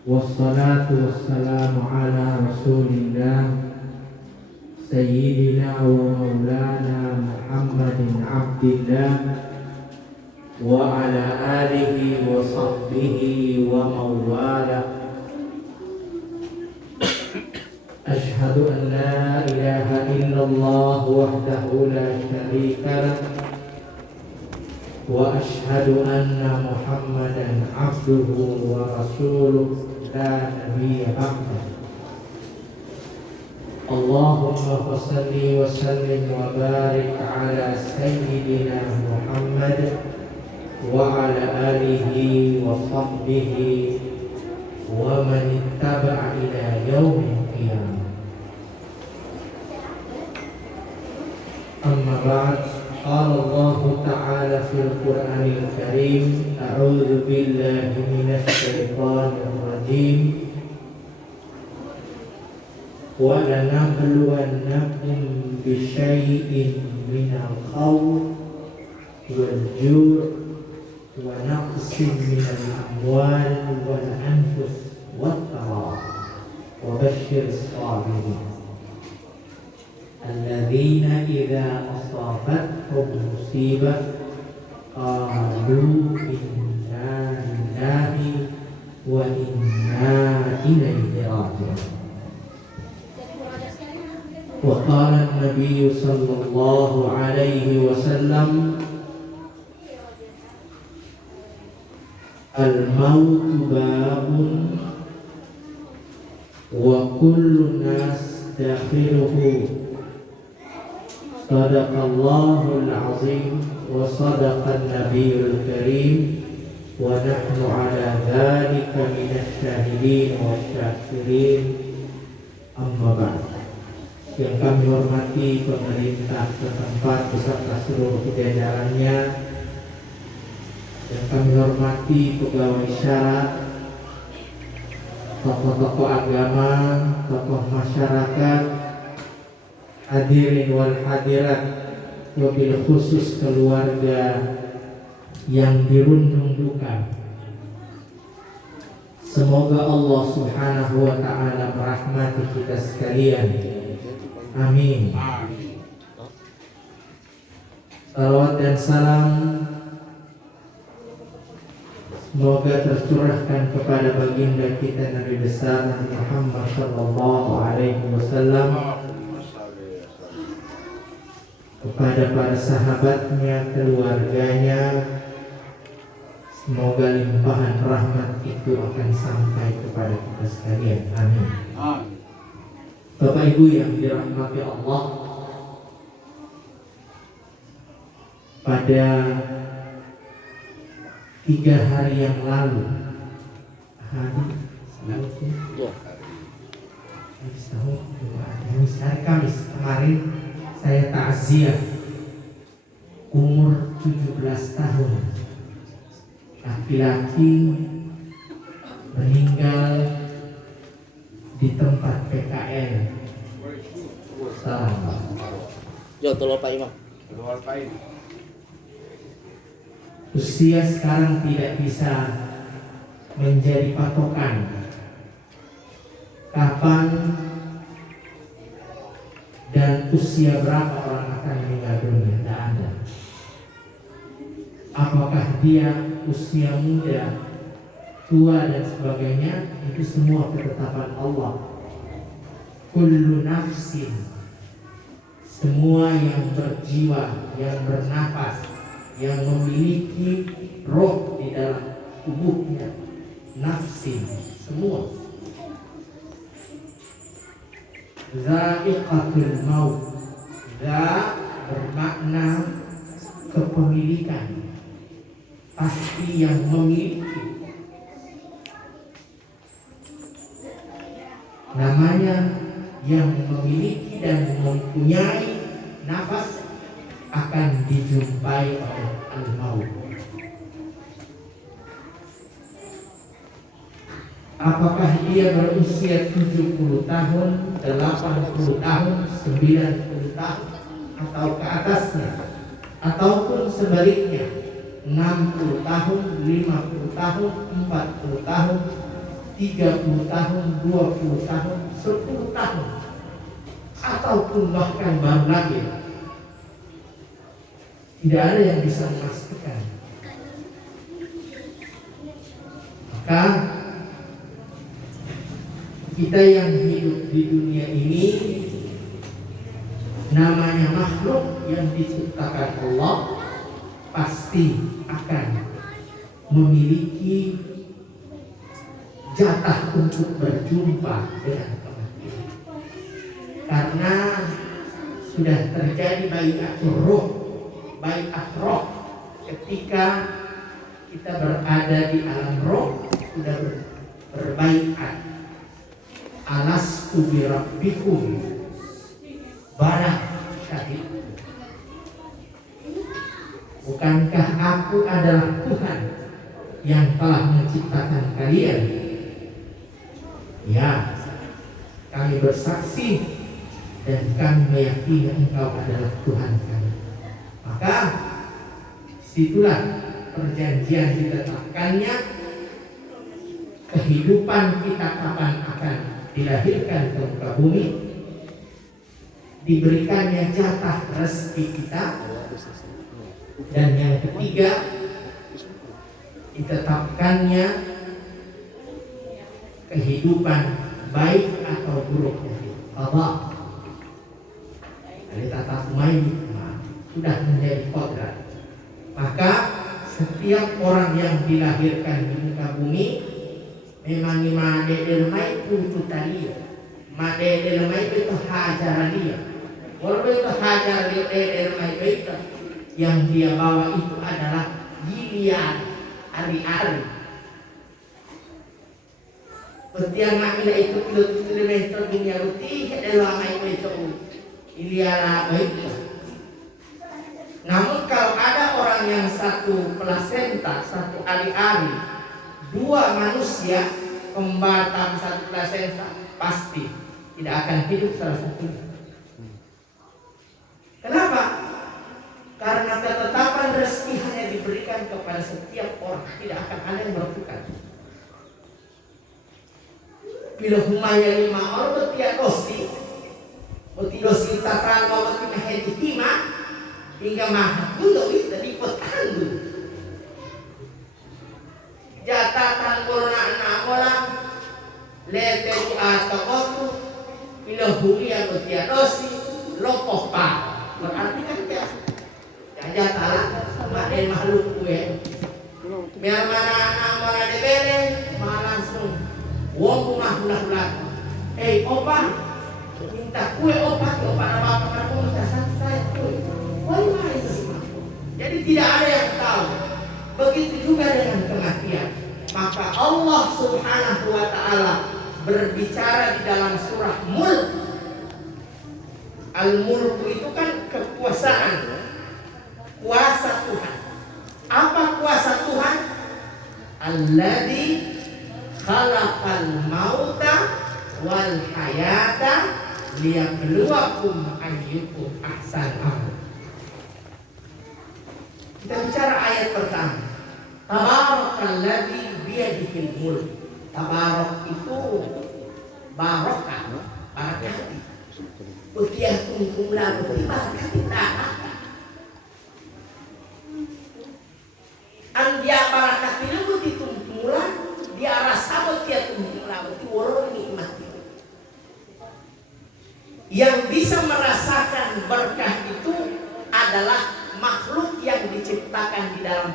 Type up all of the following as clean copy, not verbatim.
Wassalatu wassalamu ala rasulillah Sayyidina wa maulana Muhammadin abdillah wa ala alihi wa sahbihi wa mawala. Ashhadu an la ilaha illallah wahdahu la syarika lah wa ashhadu anna Muhammadan abduhu wa rasuluh la nabiyya ba'dah. Allahumma salli wa sallim wa barik ala sayyidina Muhammad wa ala alihi wa sahbihi wa man ittaba'a ila yaumil qiyamah. Amma ba'd. Qala Allah ta'ala fil Qur'anil Karim, a'udzu billahi minasy syaithanir rajim. Wa lanabluwannakum bisyai'in minal khawf wal ju' wa naqsin minal amwal wal anfus wat thamarat wa basyyiris sabirin alladzina idza asabathum musibah qalu inna lillahi wa inna ilaihi raji'un. Wa qala an-nabiy sallallahu alaihi wasallam, al-mautu babun wa kullu nas dakhiluhu. Sadaqallahul azim wa sadaqan nabiyul karim wa nahnu ala dhalika minasy syahidin wa syakirin. Amma ba'd. Yang kami hormati pemerintah setempat beserta seluruh jajarannya, yang kami hormati pegawai syarat, tokoh-tokoh agama, tokoh masyarakat, hadirin wal hadirat, wabil khusus keluarga yang dirundung duka. Semoga Allah subhanahu wa ta'ala merahmati kita sekalian. Amin. Salawat dan salam semoga tercurahkan kepada baginda kita Nabi besar Nabi Muhammad sallallahu alaihi wasallam, kepada para sahabatnya, keluarganya. Semoga limpahan rahmat itu akan sampai kepada kita sekalian. Amin. Bapak Ibu yang dirahmati Allah, pada 3 hari yang lalu, hari Kamis kemarin, saya takziah umur 17 tahun, laki-laki meninggal di tempat PKL. Salam. Yo, tolong Pak Imam. Usia sekarang tidak bisa menjadi patokan kapan dan usia berapa orang akan meninggal dunia. Tidak ada. Apakah dia usia muda, tua dan sebagainya, itu semua ketetapan Allah. Kullu nafsin, semua yang berjiwa, yang bernafas, yang memiliki roh di dalam tubuhnya, nafsin, semua. Za'iqatul maut. Za bermakna kepemilikan, pasti yang memiliki. Namanya yang memiliki dan mempunyai nafas akan dijumpai oleh al-maut. Apakah dia berusia 70 tahun, 80 tahun, 90 tahun, atau ke atasnya, ataupun sebaliknya 60 tahun, 50 tahun, 40 tahun, 30 tahun, 20 tahun, 10 tahun, ataupun bahkan baru lahir. Tidak ada yang bisa memastikan. Maka kita yang hidup di dunia ini namanya makhluk yang diciptakan Allah, pasti akan memiliki jatah untuk berjumpa dengan kematian. Karena sudah terjadi bai'atul ruh, bai'at roh. Ketika kita berada di alam roh, sudah berbaiat. Alastu bi rabbikum, bala syahid. Bukankah aku adalah Tuhan yang telah menciptakan kalian? Ya, kami bersaksi dan kami meyakini engkau adalah Tuhan kami. Maka situlah perjanjian ditetapkannya kehidupan kita kapan akan dilahirkan ke muka bumi, diberikannya jatah rezeki kita, dan yang ketiga ditetapkannya kehidupan baik atau buruk Allah. Dari tata main sudah menjadi kodrat. Maka setiap orang yang dilahirkan di muka bumi memang madedel putu tadi, madedel itu hajar dia. Walaupun itu hajar dia itu yang dia bawa itu adalah gilian ari-ari. Setiap makna itu lebih terdunia ruti adalah itu iliala baik. Namun kalau ada orang yang satu plasenta, satu ari-ari, dua manusia kembar dalam satu plasenta, pasti tidak akan hidup salah satunya. Kenapa? Karena ketetapan rezeki hanya diberikan kepada setiap orang, tidak akan ada yang bertukar. Bila humanya 5 orang bertiak dosi, bertidosi takran mau bertiak hejima, hingga mahal dulu itu dipetan dulu. Jatatan corona anak orang lete atau kotu, bila humia bertiak dosi, lopoh pak. Berarti kan biasa. Jatatan sama ada makhluk kue. Biar mana anak orang dibeli, malah langsung wong rumah bulan-bulan. Opa, minta kue opa bapak aku minta saya kue. Jadi tidak ada yang tahu. Begitu juga dengan kematian. Maka Allah Subhanahu wa ta'ala berbicara di dalam surah Mulk. Al-Mulk itu kan kekuasaan, kuasa Tuhan. Apa kuasa Tuhan? Alladzi khalaqal mauta wal hayata liyabluwakum ayyukum ahsanu amala. Kita bicara ayat pertama. Tabarakalladzi biyadihil mulk. Tabarak itu barokah, barakati. Butiah tungkunglah butiah barakati barakah. Andia barakati itu butiah tungkunglah dia rasa butiah tungkunglah butiah warung nikmati. Yang bisa merasakan berkah itu adalah makhluk yang diciptakan di dalam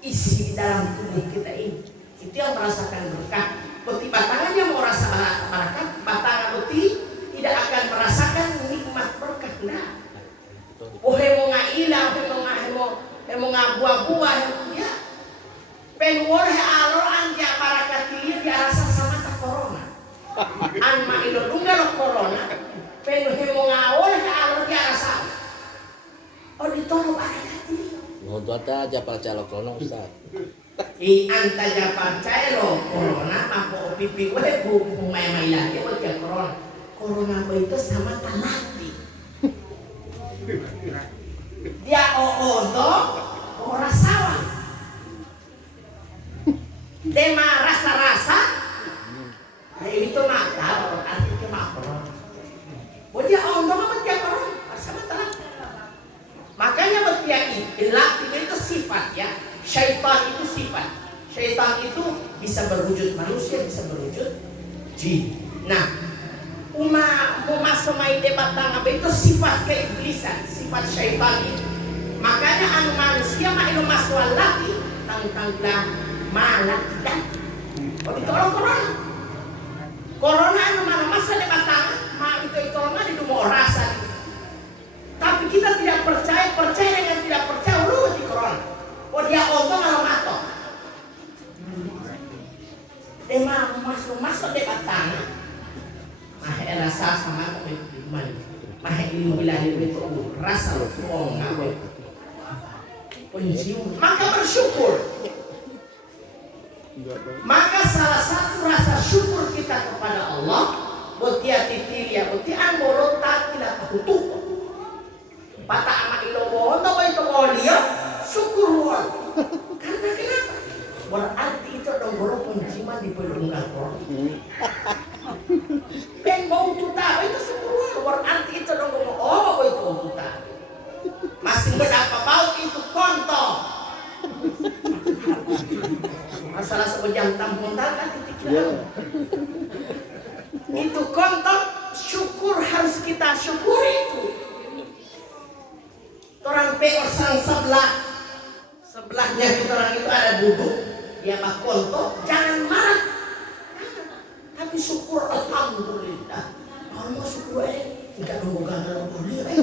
isi di dalam tubuh kita ini. Itu yang merasakan berkah. Beti batangannya mau rasa barakat, batangan beti tidak akan merasakan nikmat berkah. Nah, hemo ngaila, hemo ngabuah-buah, ya. Penwol he alor anja barakat ini dia rasa sama tak corona. Anma ilo tunggal corona. Penu hemo ngawol he alor dia rasa. Oh ditolong barakat ini. Ngontot aja percaya corona Ustaz. Anta japa cairo corona mampu pipi we bu mai lagi buat corona. Corona itu sama tanati. Dia odo ora salah. Dema rasa-rasa syaitan itu bisa berwujud manusia, bisa berwujud jin. Nah, umasomai debatang apa itu sifat keiblisan, sifat syaitan itu. Makanya anu manusia mah inu maswalati tangtanglah malak. Oh ditolong corona anu mana masa debatang mah itu mah di mau rasa. Tapi kita tidak percaya dengan tidak percaya lu di corona. Oh dia ontong atau matok. Dia mah masuk debatang. Mah rasa sama apa itu mana? Mah ini bilang itu rasa lu ngawe. Pencium, maka bersyukur. Maka salah satu rasa syukur kita kepada Allah, botia titilia, botian bolota tidak tutup. Patah ama ilomo, tahu itu dia syukur. Karena kenapa? Berarti itu dong borong penciuman di pelunggal kor. Ben bau tuta itu syukur. Berarti itu dong oh itu tuta. Masih berapa bau itu kontol. Masalah sebejam tampung kan itu kontol. Syukur harus kita syukuri itu. Orang peor sang sebelahnya kita orang itu ada duduk dia mah kontol, jangan marah. Tapi syukur alhamdulillah. Mau syukur tidak nunggu gagal boleh.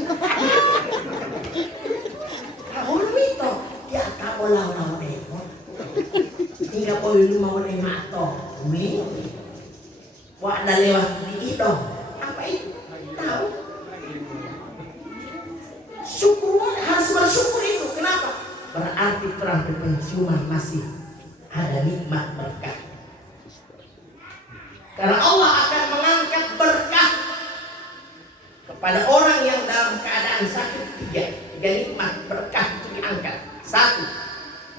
Kalau itu dia tak bola-bola deh. Tinggal boleh mau deh mato. Mi, buat dah lewat di itu. Apa itu? Tahu? Syukur harus bersyukur itu. Kenapa? Berarti terang berpenciuman masih ada nikmat berkah. Karena Allah akan mengangkat berkah kepada orang yang dalam keadaan sakit. Tiga nikmat berkah itu diangkat. Satu,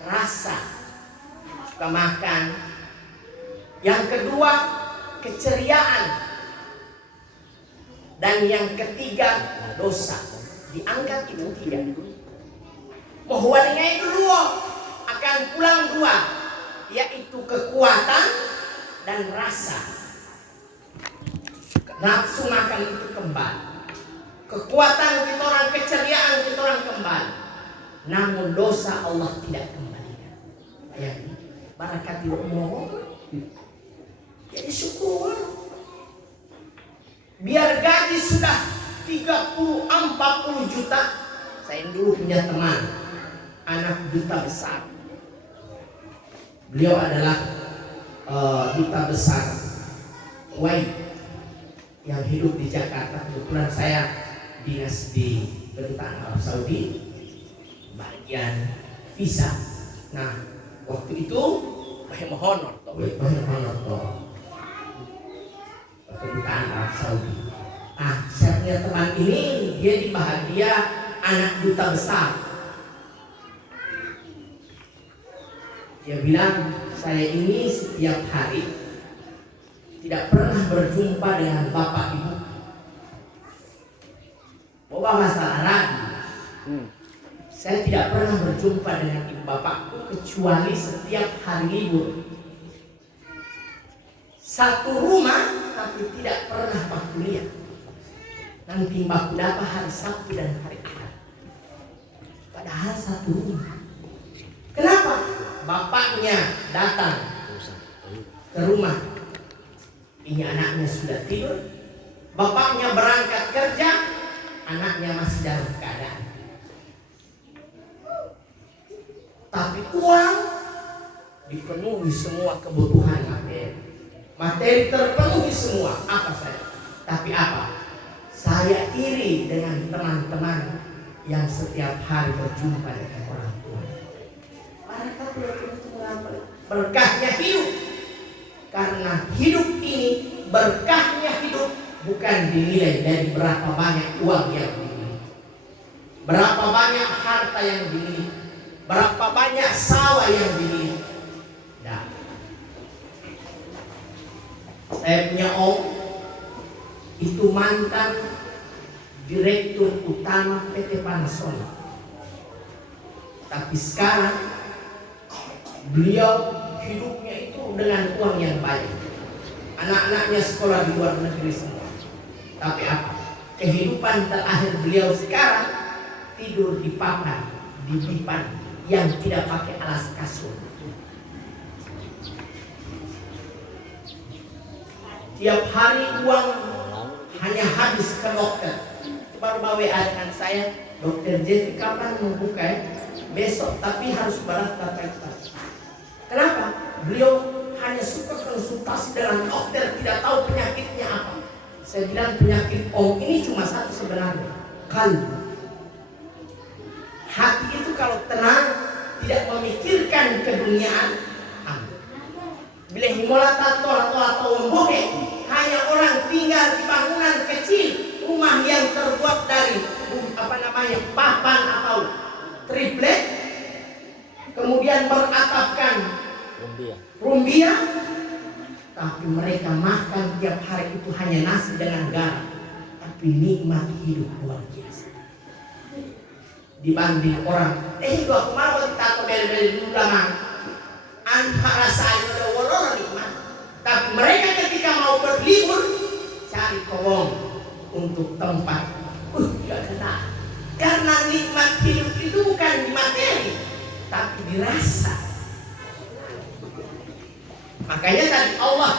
rasa suka makan. Yang kedua, keceriaan. Dan yang ketiga, dosa. Diangkat itu tiga. Mohwadnya itu dua akan pulang dua, yaitu kekuatan dan rasa. Nafsu makan itu kembali. Kekuatan kita orang, keceriaan kita orang kembali. Namun dosa Allah tidak kembalikan. Bayangin, barakat umum. Jadi syukur. Biar gaji sudah 30-40 juta. Saya dulu punya teman, anak duta besar. Beliau adalah duta besar Kuwait yang hidup di Jakarta. Kebetulan saya dinas di Kedutaan Arab Saudi bagian visa. Nah waktu itu bahaya honor Kedutaan Arab Saudi. Saya punya teman ini, dia di bahagia anak duta besar. Dia bilang, saya ini setiap hari tidak pernah berjumpa dengan bapak ibu. Bapak masalah lagi. Saya tidak pernah berjumpa dengan ibu bapakku kecuali setiap hari libur. Satu rumah tapi tidak pernah baku lihat. Nanti baku dapat hari Sabtu dan hari Ahad. Padahal satu rumah. Kenapa? Bapaknya datang ke rumah. Ini anaknya sudah tidur. Bapaknya berangkat kerja. Anaknya masih dalam keadaan. Tapi uang dipenuhi semua kebutuhan materi. Materi terpenuhi semua. Apa saya? Tapi apa? Saya iri dengan teman-teman yang setiap hari berjumpa dengan orang tua. Berkahnya hidup. Karena hidup ini berkahnya hidup bukan dinilai dari berapa banyak uang yang dimiliki, berapa banyak harta yang dimiliki, berapa banyak sawah yang dimiliki. Nah, saya punya om itu mantan direktur utama PT Panasonic, tapi sekarang beliau hidupnya itu dengan uang yang banyak. Anak-anaknya sekolah di luar negeri semua. Tapi apa? Kehidupan terakhir beliau sekarang tidur di papan, di dipan yang tidak pakai alas kasur. Tiap hari uang hanya habis ke dokter. Baru WA dengan saya, Dokter Jeffy kapan membuka ya? Besok, tapi harus berdaftar. Kenapa? Beliau hanya suka konsultasi dengan dokter, tidak tahu penyakitnya apa. Saya bilang penyakit om ini cuma satu sebenarnya, kalbu. Hati itu kalau tenang, tidak memikirkan keduniaan, bila himola tato atau membohe, hanya orang tinggal di bangunan kecil, rumah yang terbuat dari papan atau triplet, kemudian beratapkan rumbia, tapi mereka makan tiap hari itu hanya nasi dengan garam, tapi nikmat hidup luar biasa. Dibanding orang, gua kemarin tato beli dulu lama, antara saya udah wolor nikmat, tapi mereka ketika mau berlibur cari kowong untuk tempat, gak kena. Karena nikmat hidup itu bukan di materi, tapi dirasa. Makanya tadi Allah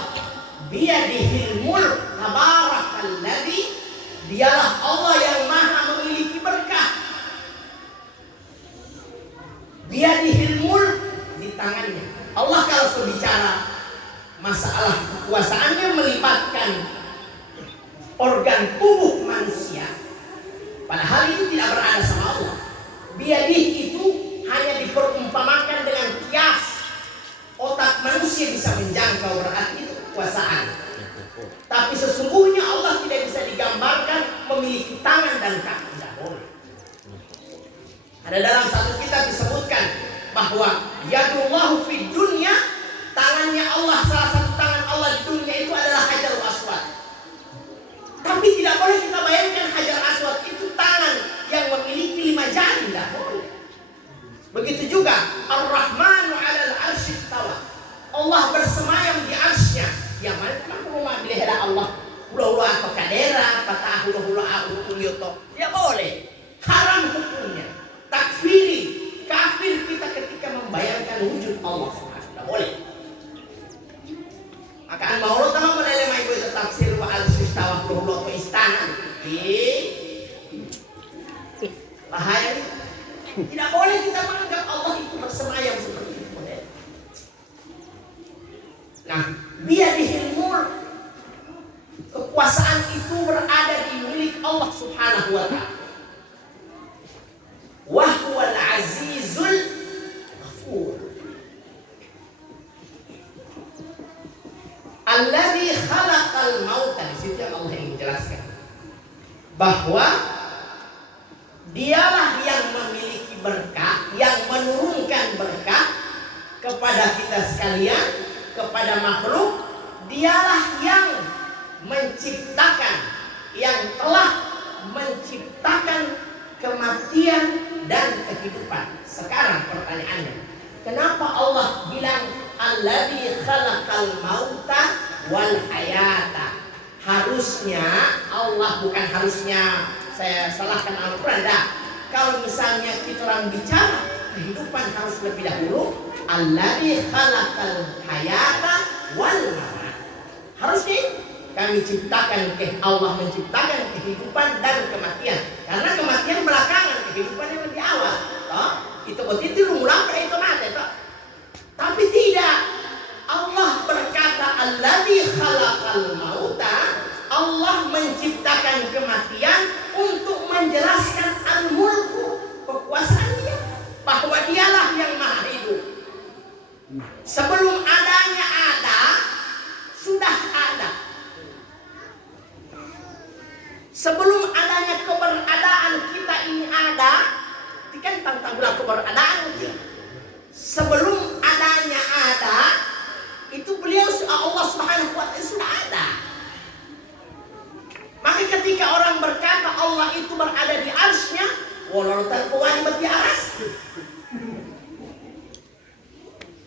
biyadihil mulk tabarakalladzi, dialah Allah yang maha memiliki berkah. Biyadihil mulk, di tangannya. Allah kalau berbicara masalah kekuasaannya melibatkan organ tubuh manusia, padahal itu tidak berada sama Allah. Biyadih itu hanya diperumpamakan dengan kias. Otak manusia bisa menjangkau, berarti itu kekuasaan. Tapi sesungguhnya Allah tidak bisa digambarkan memiliki tangan dan kaki, tidak boleh. Ada dalam satu kitab disebutkan bahwa yadullahu fid dunya, tangannya Allah, salah satu tangan Allah di dunia itu adalah Hajarul Aswad. Tapi tidak boleh kita bayangkan Hajar Aswad itu tangan yang memiliki 5 jari, tidak boleh. Begitu juga Ar-Rahmanu 'alal 'arsy istawa, Allah bersemayam di arsy-Nya. Yang mana rumah bilihlah Allah ulah-ulah atau kadera patah ulah-ulah ulioto, tidak boleh. Haram hukumnya. Takfiri, kafir kita ketika membayangkan wujud Allah Subhanahu, tidak boleh. Maka mau tahu menelema ibu itu tafsir wa al-istawa ulah ke istana. Bahaya. Tidak boleh kita menganggap Allah itu bersemayam seperti itu. Nah, biyadihil mulk, kekuasaan itu berada di milik Allah Subhanahu wa ta'ala. Wa huwal azizul ghafur. Alladzi khalaqal mauta, di situ Allah yang menjelaskan bahwa dialah yang memiliki berkah, yang menurunkan berkah kepada kita sekalian, kepada makhluk. Dialah yang menciptakan, yang telah menciptakan kematian dan kehidupan. Sekarang pertanyaannya, kenapa Allah bilang alladzi khalaqal mauta wal hayata? Harusnya Allah, bukan harusnya saya salahkan Al-Quran, dah. Kalau misalnya kita orang bicara kehidupan harus lebih dahulu alladzi khalaqal hayata wal mamat. Harusnya kami ciptakan, Allah menciptakan kehidupan dan kematian. Karena kematian belakangan, kehidupan yang lebih awal. Toh? Itu begitu lumrah pada itu mati, toh. Tapi tidak. Allah berkata alladzi khalaqal mauta, Allah menciptakan kematian untuk menjelaskan al-mulku, kekuasaannya, bahwa dialah yang maha hidup. Sebelum adanya ada, sudah ada. Sebelum adanya keberadaan kita ini ada, itu kan tentang bilang keberadaan kita. Sebelum adanya ada, itu beliau Allah Subhanahu wa ta'ala sudah ada. Maka ketika orang berkata Allah itu berada di arsy-Nya, walau terkuat di aras,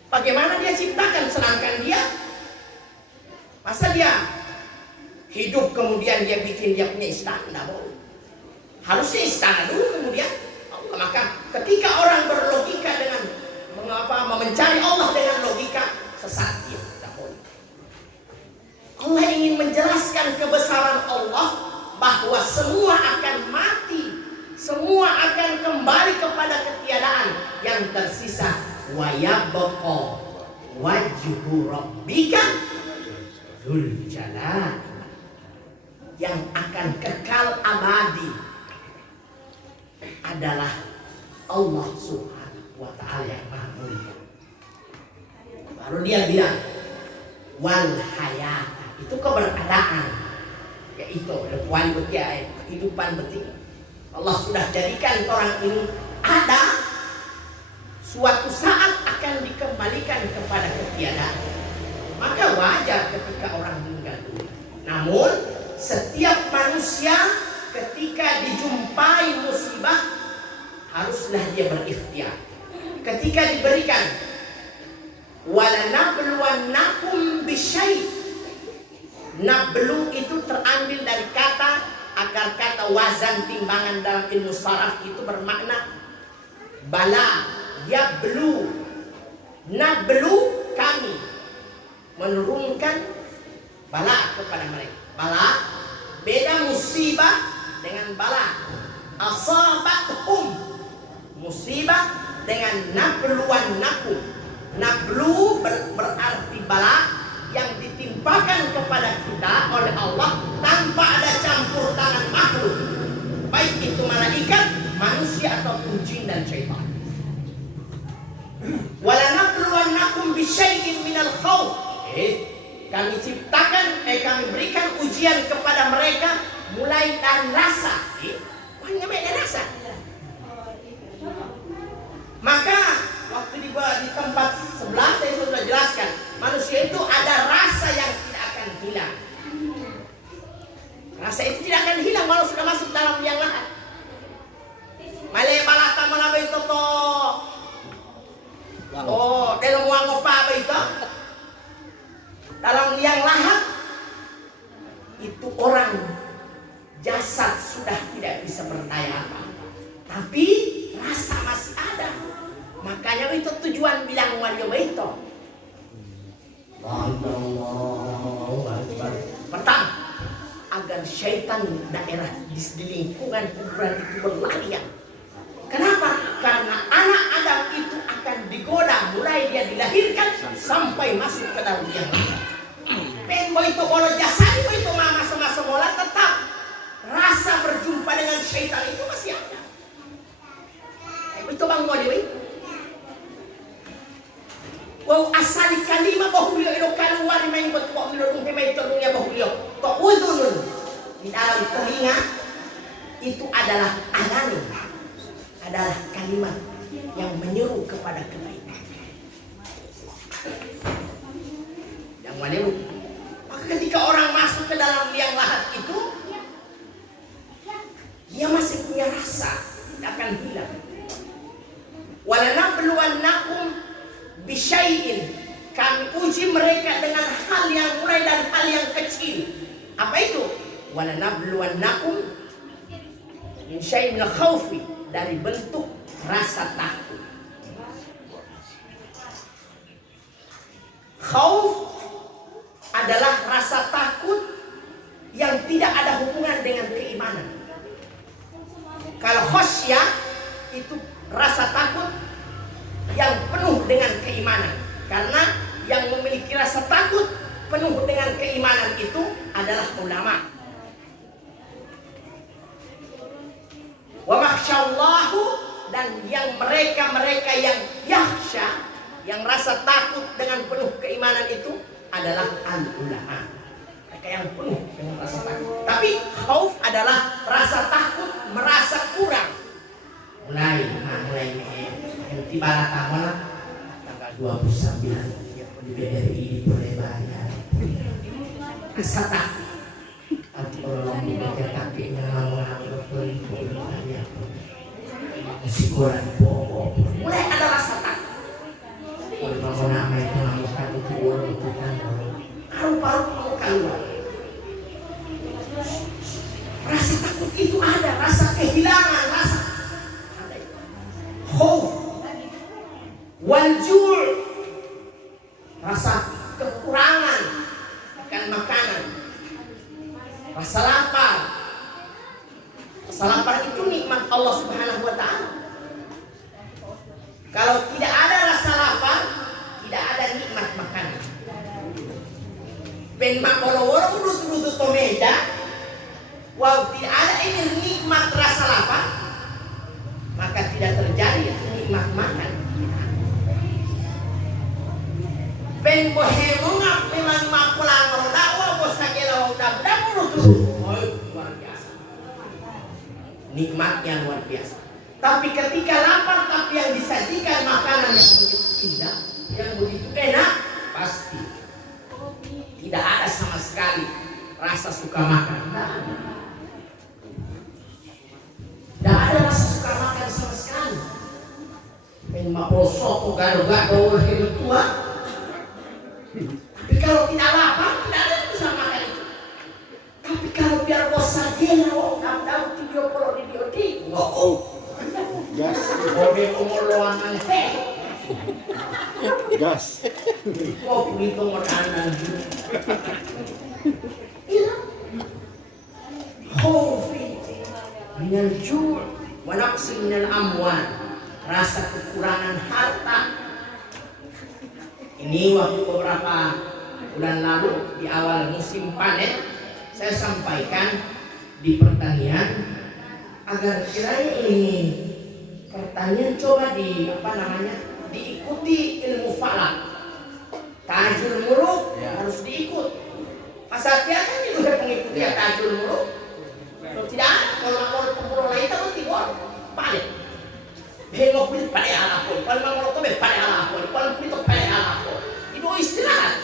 bagaimana dia ciptakan? Masa dia hidup kemudian dia bikin dia punya istana? Tidak boleh. Harusnya istana dulu kemudian Allah. Maka ketika orang berlogika dengan mencari Allah dengan logika, sesat dia. Tidak boleh. Allah ingin menjelaskan kebesaran Allah bahwa semua akan mati, semua akan kembali kepada ketiadaan. Yang tersisa wa yabqa wajhu rabbika dzul jalal, yang akan kekal abadi adalah Allah Subhanahu wa ta'ala yang maha mulia. Baru dia bilang wal hayata, itu keberadaan, yaitu kehidupan betul. Allah sudah jadikan orang ini ada, suatu saat akan dikembalikan kepada ketiadaan. Maka wajar ketika orang meninggal dunia. Namun setiap manusia ketika dijumpai musibah haruslah dia berikhtiar. Ketika diberikan walanabluwannakum bisyai', nablu itu terambil dari akar kata wazan timbangan dalam ilmu saraf, itu bermakna bala, yablu, nablu, kami menurunkan bala kepada mereka. Bala beda musibah dengan bala. Asabathum, musibah dengan nabluwannakum. Nablu berarti bala yang ditimpakan kepada kita oleh Allah tanpa ada campur tangan makhluk, baik itu malaikat, manusia ataupun jin dan syaitan. Walanabluwannakum bisyai'in minal khawf, kami ciptakan, kami berikan ujian kepada mereka mulai dari rasa. Hanya beda rasa. Maka waktu di tempat sebelah saya sudah jelaskan, manusia itu ada rasa yang tidak akan hilang. Rasa itu tidak akan hilang walau sudah masuk dalam liang lahat. Malay balata mana itu to? Oh, dalam uang apa itu? Dalam liang lahat itu orang jasad sudah tidak bisa berdaya apa, tapi rasa masih ada. Makanya itu tujuan bilang waliyo itu. Pertama, agar syaitan daerah di lingkungan kuburan itu berlarian. Kenapa? Karena anak Adam itu akan digoda mulai dia dilahirkan sampai masuk ke dalam liang lahat. Penbo itu kalau jasad itu masa-masa bola tetap rasa berjumpa dengan syaitan itu masih ada. Itu bang waliyo itu. Wow asali kalima bahulio ilo kaluar main buat wak milo dung hemai terungnya bahulio to udunun di dalam telinga itu adalah alani, adalah kalimat yang menyeru kepada kebaikan. Yang mana? Maka ketika orang masuk ke dalam liang lahat itu, dia masih punya rasa, tidak akan hilang. Walanabluwannakum bisyai'in, kami uji mereka dengan hal yang mulai dari hal yang kecil. Apa itu? Walanabluwannakum min syai'in minal khaufi, dari bentuk rasa takut. Khauf adalah rasa takut yang tidak ada hubungan dengan keimanan. Kalau khasyah itu rasa takut yang penuh dengan keimanan. Karena yang memiliki rasa takut penuh dengan keimanan itu adalah ulama. Wa makhsyallahu, dan yang mereka yang yakhsha, yang rasa takut dengan penuh keimanan itu adalah al-ulama. Mereka yang penuh dengan rasa takut. Tapi khauf adalah rasa takut merasa kurang. Mulai di Baratama tanggal 29 di BRI boleh bayar. Rasa takut. Tapi kalau membaca kakinya mengambil ya. Masih kurang bohong. Mulai ada rasa takut. Kalau mau nama itu mengamukan itu orang itu kan paru-paru keluar. Rasa takut itu ada, rasa kehilangan, rasa khauf, waljul, rasa kekurangan akan makanan, rasa lapar. Rasa lapar itu nikmat Allah Subhanahu wa Ta'ala. Kalau tidak ada rasa lapar, tidak ada nikmat makanan. Ben makoloworo urut-urut tomeja, wow, tidak ada ini nikmat rasa lapar, maka tidak terjadi nikmat makan. Ben bohemo ngap memang makolang rodawa bosakela udah urut-urut. Oh, luar biasa. Nikmatnya luar biasa. Tapi ketika lapar, tapi yang disajikan makanan yang begitu indah, yang begitu enak, pasti tidak ada sama sekali rasa suka makan. Tidak ada rasa suka makan sama sekali. Memang soto gado-gado hidup tua. Tapi kalau tidak lapar, tidak ada yang bisa makan itu. Tapi kalau biar bos saja, tahu video polo di biodi, Gas. Ode umuluan teh. Gas. Kok begitu makanan? Iya. Khaufi minal ju' wa naqsi minal amwal. Rasa kekurangan harta. Ini waktu beberapa bulan lalu di awal musim panen saya sampaikan di pertanian agar kiranya ini pertanian coba diikuti ilmu falak. Tajul muluk harus diikut. Masa dia kan juga mengikuti tajul muluk. Kalau tidak, kalau pemulung lain itu tiwar balik. Hengok pilih pada alapun, kalau mau tobe pada alapun, kalau pilih pada alapun. Itu istirahat.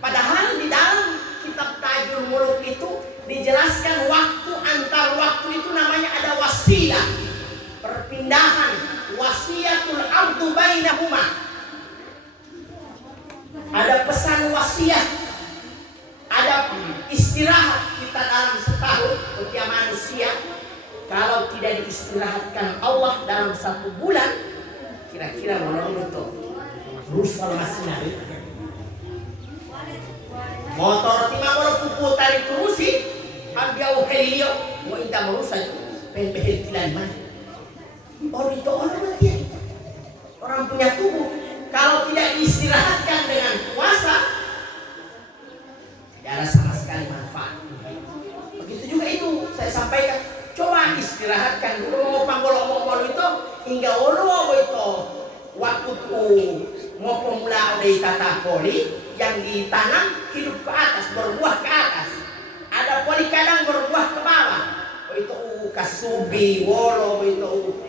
Padahal di dalam kitab Tajul Muluk itu dijelaskan waktu antar waktu itu namanya ada wasilah, perpindahan, wasiatul abdu bainahuma. Ada pesan wasiat, ada istirahat kita dalam setahun setiap manusia. Kalau tidak diistirahatkan Allah dalam 1 bulan, kira-kira menurut itu rusak masinari. Motor timah kalau pupu tarik terusi, ambil helio, mau indah merusak itu, pengen kilan mana? Orang itu orang mati, orang punya tubuh. Kalau tidak diistirahatkan dengan puasa, tidak ada sama sekali manfaat. Begitu juga itu saya sampaikan. Coba istirahatkan dulu ngomong itu hingga olo itu waktu mau pemula dari tata poli yang ditanam hidup ke atas, berbuah ke atas. Ada poli kadang berbuah ke bawah. Itu kasubi, wolo, itu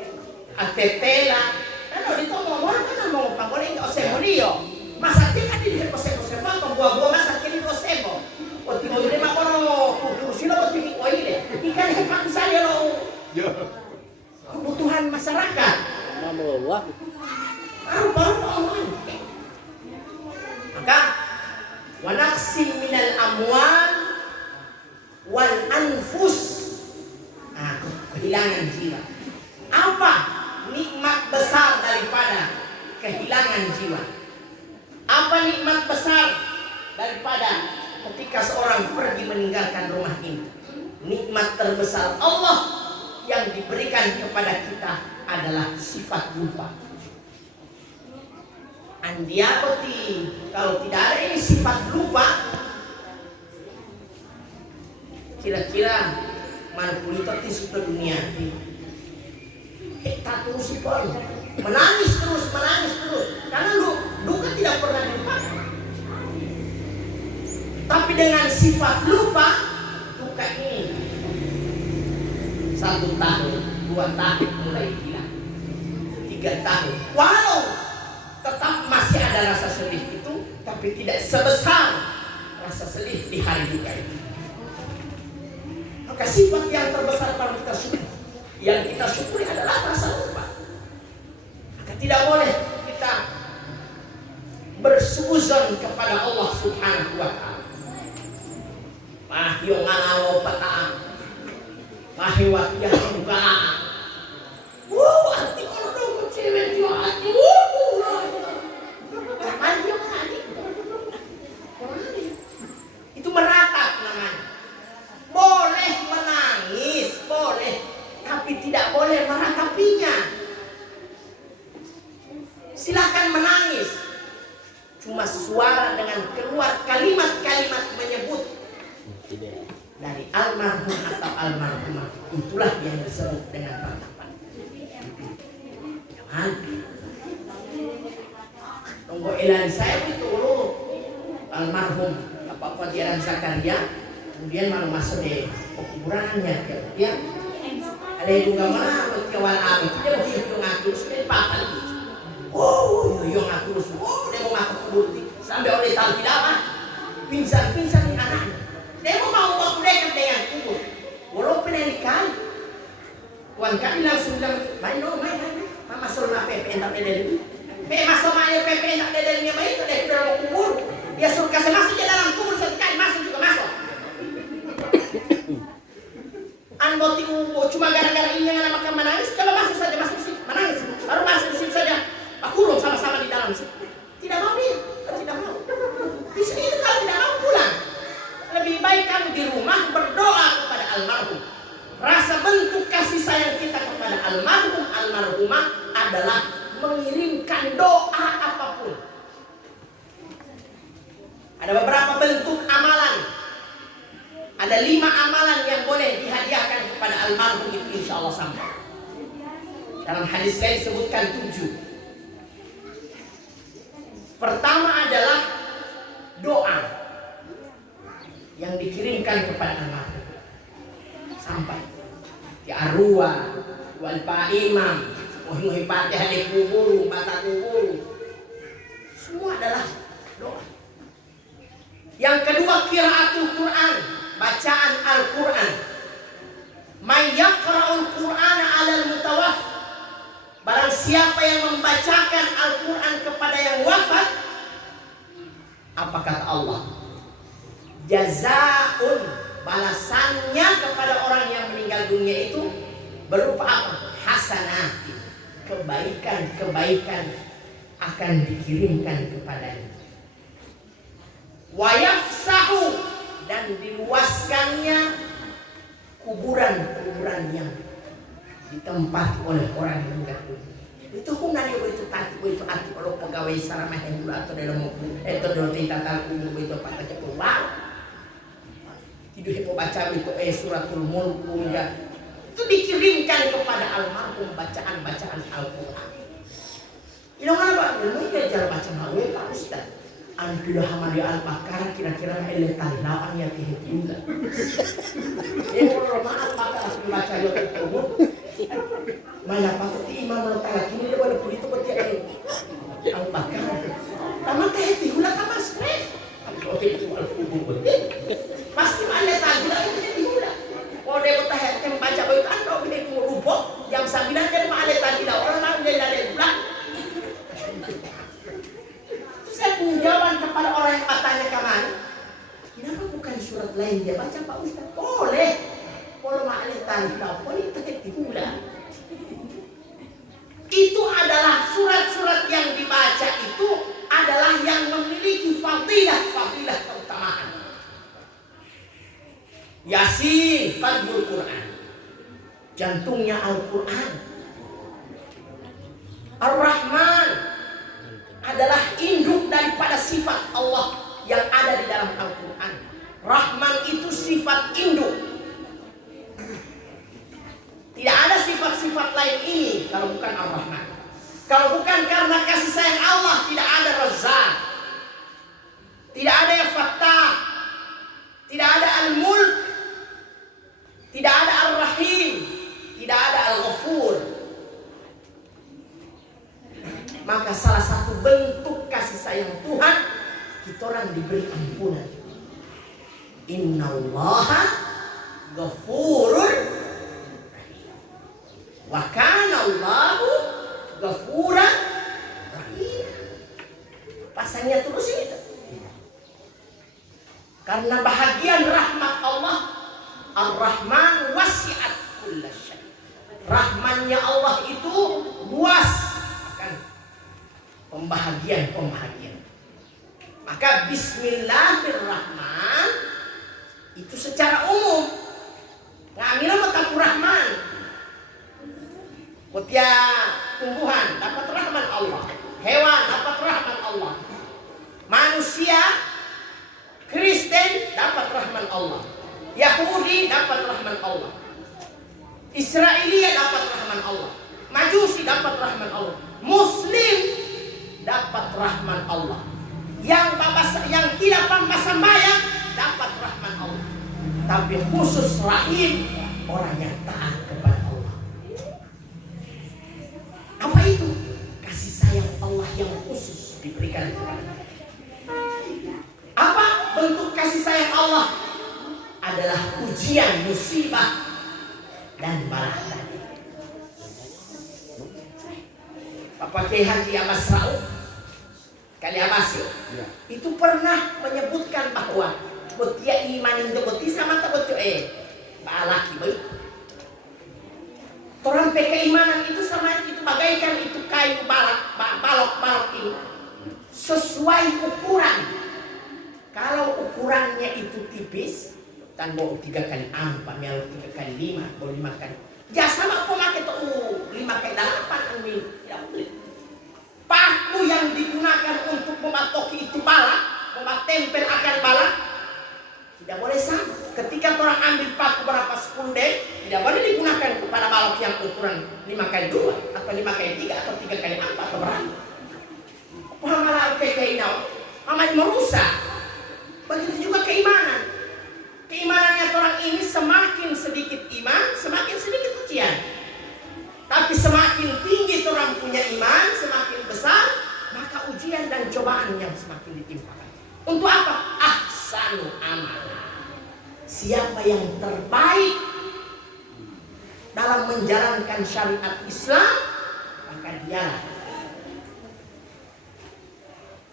atetela. Kalau itu ngomong kan mau pangoli enggak osemo. Masa tinggal di osemo buah-buah masa kini osemo. Oti mo ile makono sila oti ko ile. Ikan hebat saya lo. Kebutuhan masyarakat. Mamullah. Baru. Maka wa naqsi minal amwal wal anfus. Kehilangan jiwa. Apa nikmat besar daripada kehilangan jiwa? Apa nikmat besar daripada ketika seorang pergi meninggalkan rumah ini? Nikmat terbesar Allah yang diberikan kepada kita adalah sifat lupa. Andiaboti, kalau tidak ada ini sifat lupa, kira-kira manpulito tisuto dunia tak terus menangis terus, karena duka tidak pernah dilupakan. Tapi dengan sifat lupa, duka ini 1 tahun, 2 tahun mulai hilang, 3 tahun. Walau tetap masih ada rasa sedih itu, tapi tidak sebesar rasa sedih di hari duka itu. Maka sifat yang terbesar kalau kita syukuri, yang kita syukuri adalah rasa lupa. Maka tidak boleh kita bersuzon kepada Allah Subhanahu wa Ta'ala. ahewat ya juga. Hati orang dong cewek juga hati. Jangan dia hati. Itu meratap namanya. Boleh menangis, boleh, tapi tidak boleh meratapinya. Silahkan menangis. Cuma suara dengan keluar kalimat-kalimat menyebut dari almarhum atau almarhumah, itulah yang disebut dengan ratapan. Jangan. Tunggu elan saya itu almarhum Bapak Fadilan Zakaria, kemudian malu masuk di kuburannya dia. Ada juga mana berkawal api dia mau hidup ngaku sekali pakal. Yo ngaku dia mau ngaku kubur sampai oleh tahu tidak apa pingsan nih anaknya. Dia mau waktu dekat dengan kubur. Walaupun yang nikah, Wan kami langsung bilang, main, mama suruh pepe entak dedel. Masuk main pepe entak dedelnya baik itu dia sudah mau kubur. Dia suruh kasih masuk ke dalam kubur sekali masuk juga masuk. Anboti cuma gara-gara ini yang anak makan menangis, coba masuk saja masuk sih menangis, baru masuk sih saja. Kurung sama-sama di dalam sih. Tidak mau dia, tidak mau. Di sini itu kalau tidak mau pulang. Lebih baik kamu di rumah berdoa kepada almarhum. Rasa bentuk kasih sayang kita kepada almarhum almarhumah adalah mengirimkan doa apapun. Ada beberapa bentuk amalan. Ada 5 amalan yang boleh dihadiahkan kepada almarhum itu insya Allah sampai. Dalam hadis lain disebutkan 7. Pertama adalah doa yang dikirimkan kepada almarhum sampai di arwah wal imam muhi fatihah di kubur mata kubur semua adalah doa. Yang kedua qiraatul Quran, bacaan Al-Quran. May yaqra'ul Qur'ana 'alal mutawaf, barang siapa yang membacakan Al-Quran kepada yang wafat, apa kata Allah? Jazaun, balasannya kepada orang yang meninggal dunia itu berupa apa? Hasanah, kebaikan-kebaikan akan dikirimkan kepadanya. Wa yafsahu, dan diluaskannya kuburan-kuburan yang ditempati oleh orang yang meninggal dunia. Itu hunani itu tadi itu arti kalau pegawai sarama yang dulu atau dalam itu dalam tata kubur itu pada keluar. Hidup itu baca itu suratul mulk ya. Itu dikirimkan kepada almarhum bacaan-bacaan Al-Qur'an. Ini mana Pak? Ini dia baca malu Pak Ustaz. Anbilah hamali al-Baqarah kira-kira ele talilawan ya juga. Kalau maaf Baqarah baca yo kubur. Mana pasti imam letak kini dia boleh begitu betul al-Baqarah. Tamat teh ulah ka maskres. Oke itu al-kubur. Pasti mana tadi lah itu dia ulah. Kalau dia bertahap membaca baik anda begitu rubuk jam 9 dia mau ada tadi lah orang dia ada ulah. Saya punya jawaban kepada orang yang bertanya kemarin, kenapa bukan surat lain dia baca Pak Ustaz? Boleh. Kalau makna tadi lah boleh pula. Itu adalah surat-surat yang dibaca itu adalah yang memiliki fadilah keutamaan. Yasin, qalbul Quran, jantungnya Al-Quran. Ar-Rahman adalah induk daripada sifat Allah yang ada di dalam Al-Quran. Rahman itu sifat induk. Tidak ada sifat-sifat lain ini kalau bukan Ar-Rahman. Kalau bukan karena kasih sayang Allah, tidak ada Razzaq, tidak ada Fattah, tidak ada Al-Mulk, tidak ada Ar-Rahim, tidak ada Al-Ghafur. Maka salah satu bentuk kasih sayang Tuhan, kita orang diberi ampunan. Innallaha ghafurur rahim. Wa kana Allahu ghafuran rahim. Pasangnya terus itu. Karena bahagian rahmat Allah, Ar-Rahman wasi'at kulla syai. Rahmannya Allah itu luas akan pembahagian. Maka bismillahirrahmanirrahim itu secara umum ngamila mataku rahman. Ketia tumbuhan dapat rahman Allah, hewan dapat rahman Allah, manusia Kristen dapat rahman Allah, Yahudi dapat rahman Allah, Israelia dapat rahman Allah, Majusi dapat rahman Allah, Muslim dapat rahman Allah, yang tidak sembahyang dapat rahman Allah. Tapi khusus rahim orang yang taat kepada Allah. Apa itu? Kasih sayang Allah yang khusus diberikan kepada kita. Apa bentuk kasih sayang Allah? Adalah ujian, musibah, dan bala tadi. Bapak Kiai Haji Abbas Rauf Kali Abbas itu pernah menyebutkan bahwa betia iman itu beti sama tak betul balaki baik. Orang keimanan itu sama itu bagaikan itu kayu balok ini sesuai ukuran. Kalau ukurannya itu tipis, kan bawa 3 kali 4, mial 3 kali 5, bawa 5 kali. Ya sama pemakai tuh 5 kali 8 ambil, tidak boleh. Paku yang digunakan untuk mematoki itu balak, tempel akan balak, tidak boleh sama. Ketika orang ambil paku berapa 10 dek, tidak boleh digunakan kepada balok yang ukuran 5 kali 2, atau 5 kali 3, atau 3 kali 4, atau berapa. Malah keinau, amat merusak. Begitu juga keimanan. Keimanannya orang ini semakin sedikit iman, semakin sedikit ujian. Tapi semakin tinggi orang punya iman, semakin besar, maka ujian dan cobaan yang semakin ditimpakan. Untuk apa? Ahsanu amalan. Siapa yang terbaik dalam menjalankan syariat Islam, maka dialah.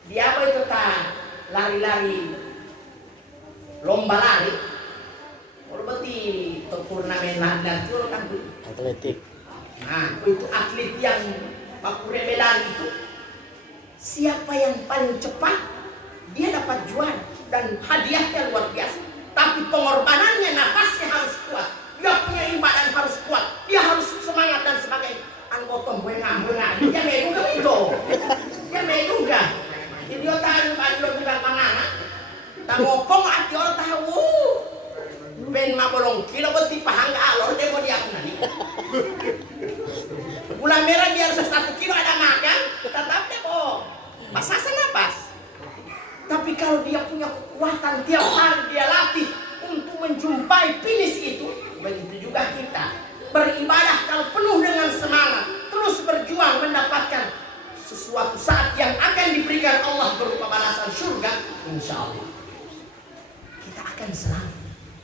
Dia apa itu tak lari-lari, lomba lari, kalau berarti turnamen lari itu kan atletik. Nah, itu atlet yang pakure belari itu, siapa yang paling cepat dia dapat juara dan hadiahnya luar biasa. Tapi pengorbanannya, nafasnya harus kuat, dia punya ibadah harus kuat, dia harus semangat dan sebagainya. Anggota buenga, dia meduga itu, dia meduga. Dia tahu ada bukan panganan. Tangopong at yo tahu. Ben mabolong kilo beti pahang alor dia mau dia nani. Gula merah dia harus 1 kilo ada makan, tetap deh po. Pasasan napas. Tapi kalau dia punya kekuatan tiap hari dia latih untuk menjumpai finish itu, begitu juga kita beribadah kalau penuh dengan semangat, terus berjuang mendapatkan sesuatu saat yang akan diberikan Allah berupa balasan surga, insya Allah kita akan selamat.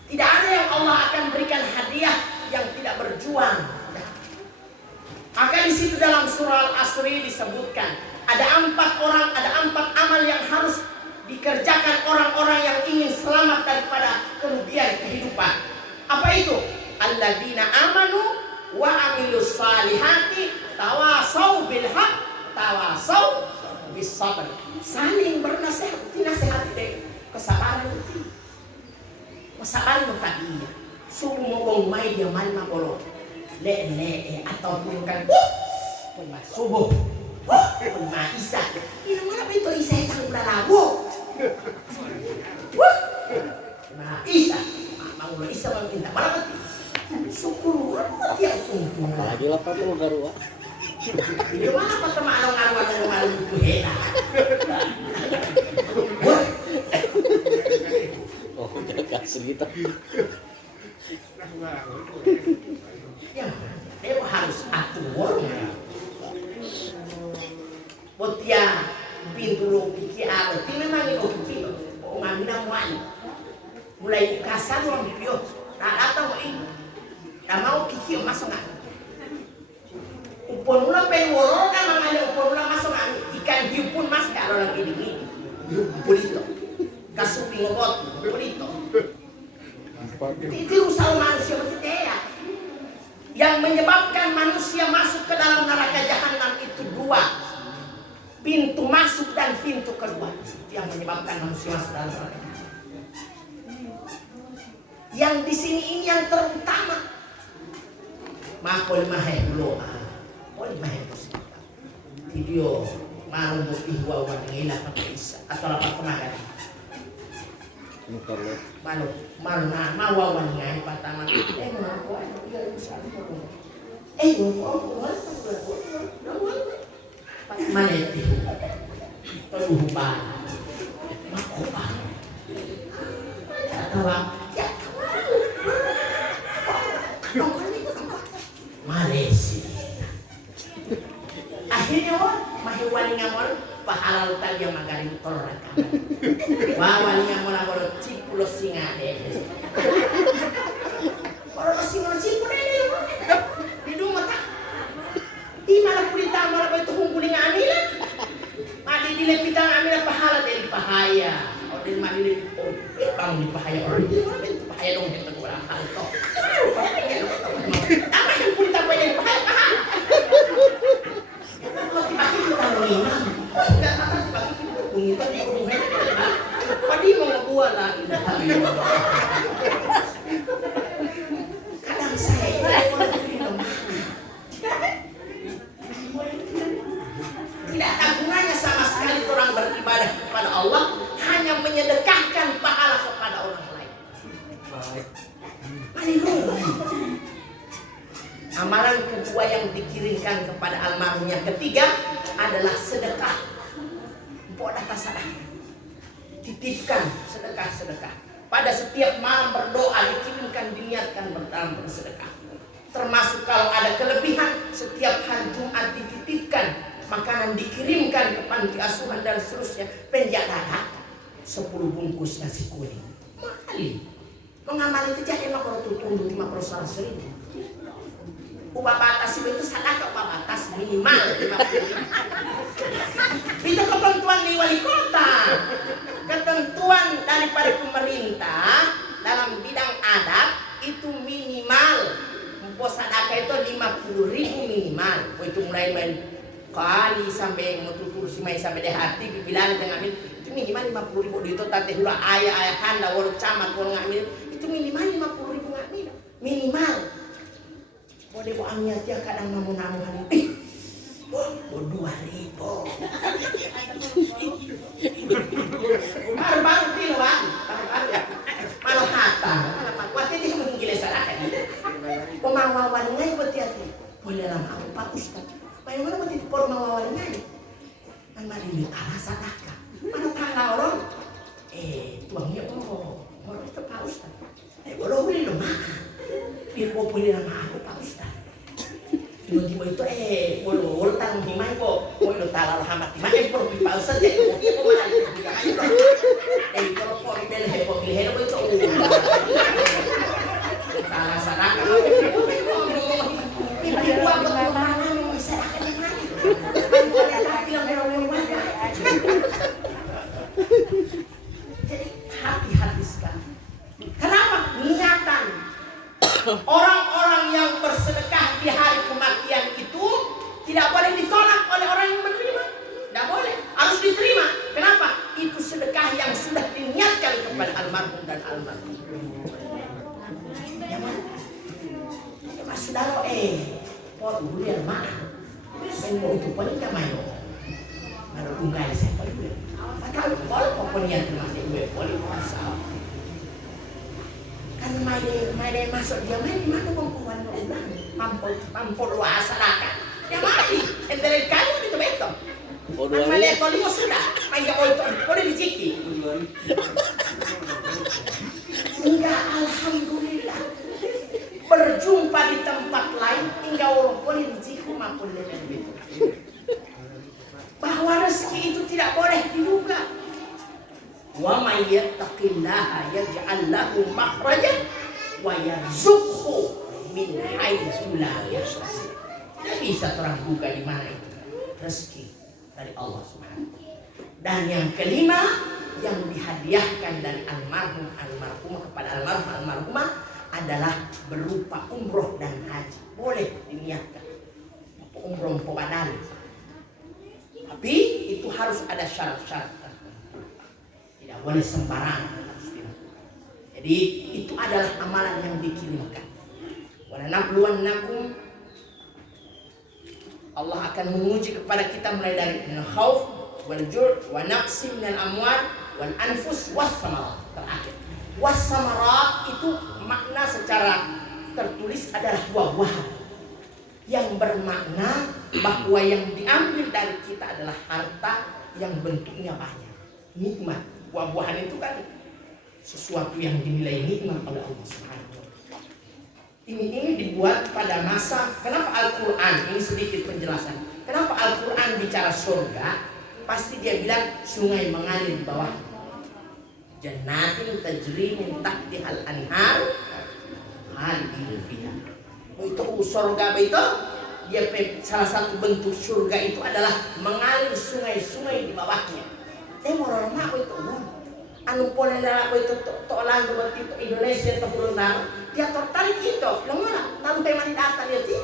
Tidak ada yang Allah akan berikan hadiah yang tidak berjuang. Maka di situ dalam surah Al-Asri disebutkan ada 4 orang, ada 4 amal yang harus dikerjakan orang-orang yang ingin selamat daripada kerugian kehidupan. Apa itu? Alladzina amanu wa amilus salihati tawasau bil haq tawasau bis sabr. Saling bernasihat, dinasihati deh kesabaran itu. Kesabaran tadi ya. Suruh ngomong mai dia mana bolong. Le ataupun kan pun subuh. Pun isa. Ini mana itu isa yang sudah lagu. Nah, isa. Mau isa minta mana mati. Syukur dia untung. Apalagi 80 garua. Di mana pas sama along-along itu enak. Oh, gak cerita. Ya, dia harus atur. Buat dia pintu lo kiki apa? Ti memang itu kiki. Oh, ngambil muan. Mulai kasar orang pio. Tak datang kok ini. Tak mau kiki masuk nggak? Upon mula penworo kan mamanya upon mula masuk nggak? Ikan hiu pun mas kalau lagi dingin. Pulito. Kasupi ngobot, pulito. Itu usaha manusia berarti ya. Yang menyebabkan manusia masuk ke dalam neraka jahanam itu dua. Pintu masuk dan pintu keluar. Itu yang menyebabkan manusia masuk dalam neraka jahanam. Yang di sini ini yang terutama. Makol mahe dulu. Pol mahe positif. Video malu ihwa wan ngila isa atau lapat tenaga. Malu na mawawan ngai patama ngako ya usah mana itu lupa makoba tawa ya Malaysia akhirnya mahiwali ngamol pahala utal yang magari tolak wawali ngamol abolo cipulo singade kalau singo cipulo di rumah tak di mana pulita mala itu hungkuling amila madi dile pitang amila pahala dari pahaya o dari madi dile bang di pahaya orang itu pahaya dong itu kurang hal to apa yang pulita banyak pahaya pahala pagi kita mengingat enggak kata pagi kita mengingat di rumah padi mau ngebuat lagi kadang saya tidak ada gunanya sama sekali orang beribadah kepada Allah hanya menyedekahkan pahala kepada orang lain. Amalan kedua yang dikirimkan kepada almarhum yang ketiga adalah sedekah. Mpok data salah. Titipkan sedekah. Pada setiap malam berdoa dikirimkan diniatkan dalam bersedekah. Termasuk kalau ada kelebihan setiap hari Jumat dititipkan makanan dikirimkan ke panti asuhan dan seterusnya penjaga 10 bungkus nasi kuning. Mahal. Mengamal itu jadi makro tutung 50 100.000. Upah batas itu sadaka upah batas minimal 50.000. Itu ketentuan di wali kota. Ketentuan daripada pemerintah dalam bidang adat itu minimal. Upah sadaka itu 50.000 minimal. Itu mulai main kali sampai menutur si main sampai di hati dibilang dengan itu minimal 50.000 itu tadi hula ayah handa walau camat walau ngambil itu minimal 50.000 ngambil minimal. Boleh buat amnya dia kadang namu hari baru 2.000 baru tilo bang baru ya malu hata waktu dia menggila salah kan pemawawan ngai buat dia boleh lama aku pak ustad bagaimana buat itu pemawawan ngai kan mari ini kalah sadaka mana kalah orang tuangnya orang itu pak ustad boleh boleh lo makan dia boleh lama aku pak ustad tiba-tiba itu boleh tang himai kok boleh talar hamat himai por di pausa jadi dia pemain kalau por del hepo bilhero itu talar sadaka ibu apa mana bisa jadi hati-hati sekali. Kenapa? Niatan orang-orang yang bersedekah di hari kematian itu tidak boleh ditolak oleh orang yang menerima. Tidak boleh, harus diterima. Kenapa? Itu sedekah yang sudah diniatkan kepada almarhum dan almarhum. Ya mas saudara pot bulan maaf. Mau itu paling kamayo. Baru unggai saya paling. Padahal boleh pokoknya yang termasuk gue boleh masalah. Kan main masuk dia main di mana bangkuan ulang pampol wasarakan dia main entar kayu itu betul kan main kalau mau sudah main gak mau itu boleh diciki enggak alhamdulillah berjumpa di tempat lain hingga orang boleh diciki maupun dengan itu bahwa rezeki itu tidak boleh diduga. Wa may yattaqillaha yaj'al lahu makhrajan wa yarzuqhu min haitsu la yahtasib. Tidak bisa terbuka di mana itu rezeki dari Allah Subhanahu. Dan yang kelima yang dihadiahkan dari almarhum almarhumah kepada almarhum almarhumah adalah berupa umroh dan haji. Boleh diniatkan umroh badal, tapi itu harus ada syarat-syarat. Tidak boleh sembarangan. Jadi itu adalah amalan yang dikirimkan. Walanabluwannakum, Allah akan menguji kepada kita mulai dari khauf wal jur' wa naqsim minal amwal wal anfus was samarat. Terakhir, was samarat itu makna secara tertulis adalah buah-buahan yang bermakna bahwa yang diambil dari kita adalah harta yang bentuknya banyak, nikmat. Buah-buahan itu kan sesuatu yang dinilai nikmat oleh Allah Subhanahu wa Ta'ala. Ini dibuat pada masa, kenapa Al-Quran, ini sedikit penjelasan, kenapa Al-Quran bicara surga, pasti dia bilang sungai mengalir di bawah, jannatin tajri min tahtihal anhar khalidin fiha. Itu surga itu, dia salah satu bentuk surga itu adalah mengalir sungai-sungai di bawahnya. Saya mau rumah itu anu boleh lah itu tolan seperti itu Indonesia atau Pulau dia tertarik itu lemah tanpa data dia sih.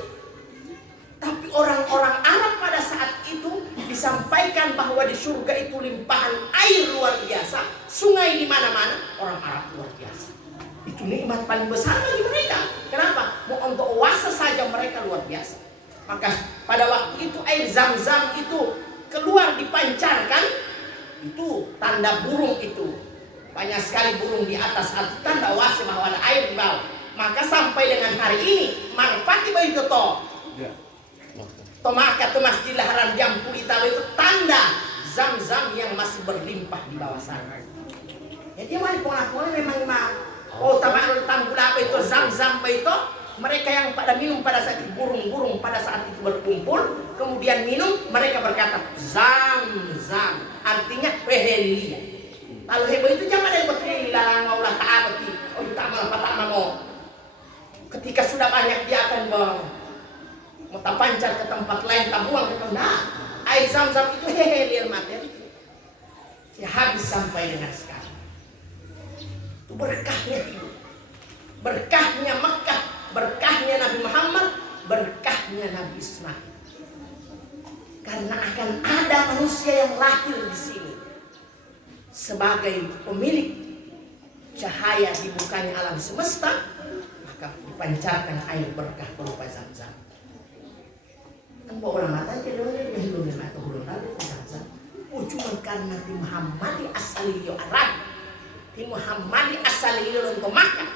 Tapi orang-orang Arab pada saat itu disampaikan bahwa di surga itu limpahan air luar biasa, sungai di mana-mana, orang Arab luar biasa. Itu nikmat paling besar bagi mereka. Kenapa? Mau untuk oase saja mereka luar biasa. Maka pada waktu itu air Zam-Zam itu keluar dipancarkan, itu tanda burung itu. Banyak sekali burung di atas tanda oase bahwa ada air di bawah. Maka sampai dengan hari ini marpati bayi itu Tomaka itu Masjidil Haram Jampu Italia itu tanda Zam-Zam yang masih berlimpah di bawah sana. Jadi wali pengakuan memang tamaan tanggul apa itu Zam-Zam itu mereka yang pada minum pada saat itu burung-burung pada saat itu berkumpul kemudian minum mereka berkata Zam-Zam artinya pehelia. Lalu heboh itu jangan ada yang larang Allah ta'abati oh tak mau ketika sudah banyak dia akan mau pancar ke tempat lain, tak buang ke tempat. Air Zam-Zam itu hehelir materi. Ya habis sampai dengan sekarang. Itu berkahnya Makkah, berkahnya Nabi Muhammad, berkahnya Nabi Ismail. Karena akan ada manusia yang lahir di sini sebagai pemilik cahaya dibukanya alam semesta, maka dipancarkan air berkah berupa Zam-Zam. Bawa orang mata aja dulu dia belum atau belum lalu Zam-Zam. Cuma karena di Muhammad asali yo Arab, di Muhammad asali yo untuk Makkah.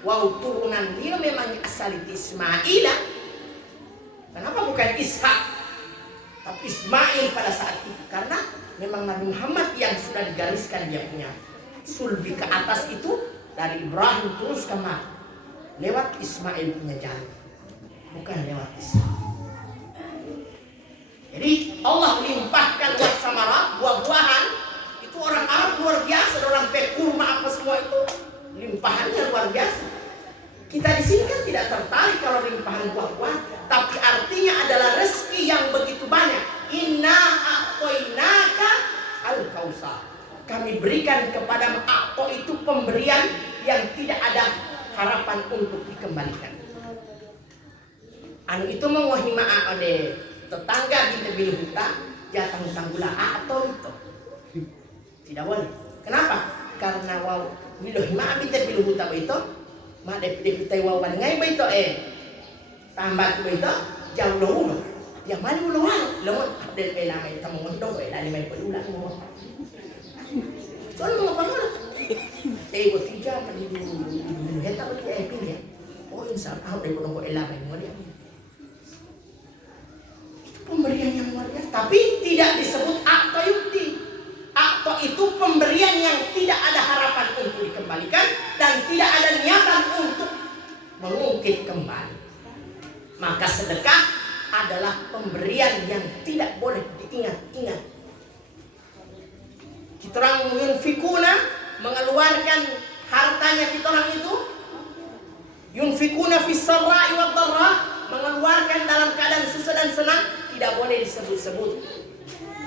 Wow turunan dia memang asali Ismail. Kenapa bukan Ishak? Tapi Ismail pada saat itu karena memang Nabi Muhammad yang sudah digariskan dia punya sulbi ke atas itu dari Ibrahim terus ke Makkah lewat Ismail punya jalan, bukan lewat Ishak. Jadi Allah limpahkan buat samarat, buah-buahan itu orang Arab luar biasa, dalam kurma apa semua itu limpahannya luar biasa. Kita di sini kan tidak tertarik kalau limpahan buah-buahan, tapi artinya adalah rezeki yang begitu banyak. Inna a'toinaka al-kausar. Kami berikan kepada A'to itu pemberian yang tidak ada harapan untuk dikembalikan. Anu itu mengohima ade tetangga kita bilu huta jatang tanggula atau itu tidak boleh. Kenapa? Karena wow milohima kita bilu huta itu ma dep kita wawan ngai itu tambah itu jauh dulu yang mana ulang lawan del pela mai tamu mondok lali mai pelulang mo soalnya mau apa ko tiga di heta ko pilih oh insya Allah deh ko elamai mo dia pemberian yang luar biasa, tapi tidak disebut akto yukti. Akto itu pemberian yang tidak ada harapan untuk dikembalikan dan tidak ada niatan untuk mengungkit kembali. Maka sedekah adalah pemberian yang tidak boleh diingat-ingat. Kita orang yunfikuna mengeluarkan hartanya kita orang itu yunfikuna fis sarra'i wad dharra mengeluarkan dalam keadaan susah dan senang tidak boleh disebut-sebut.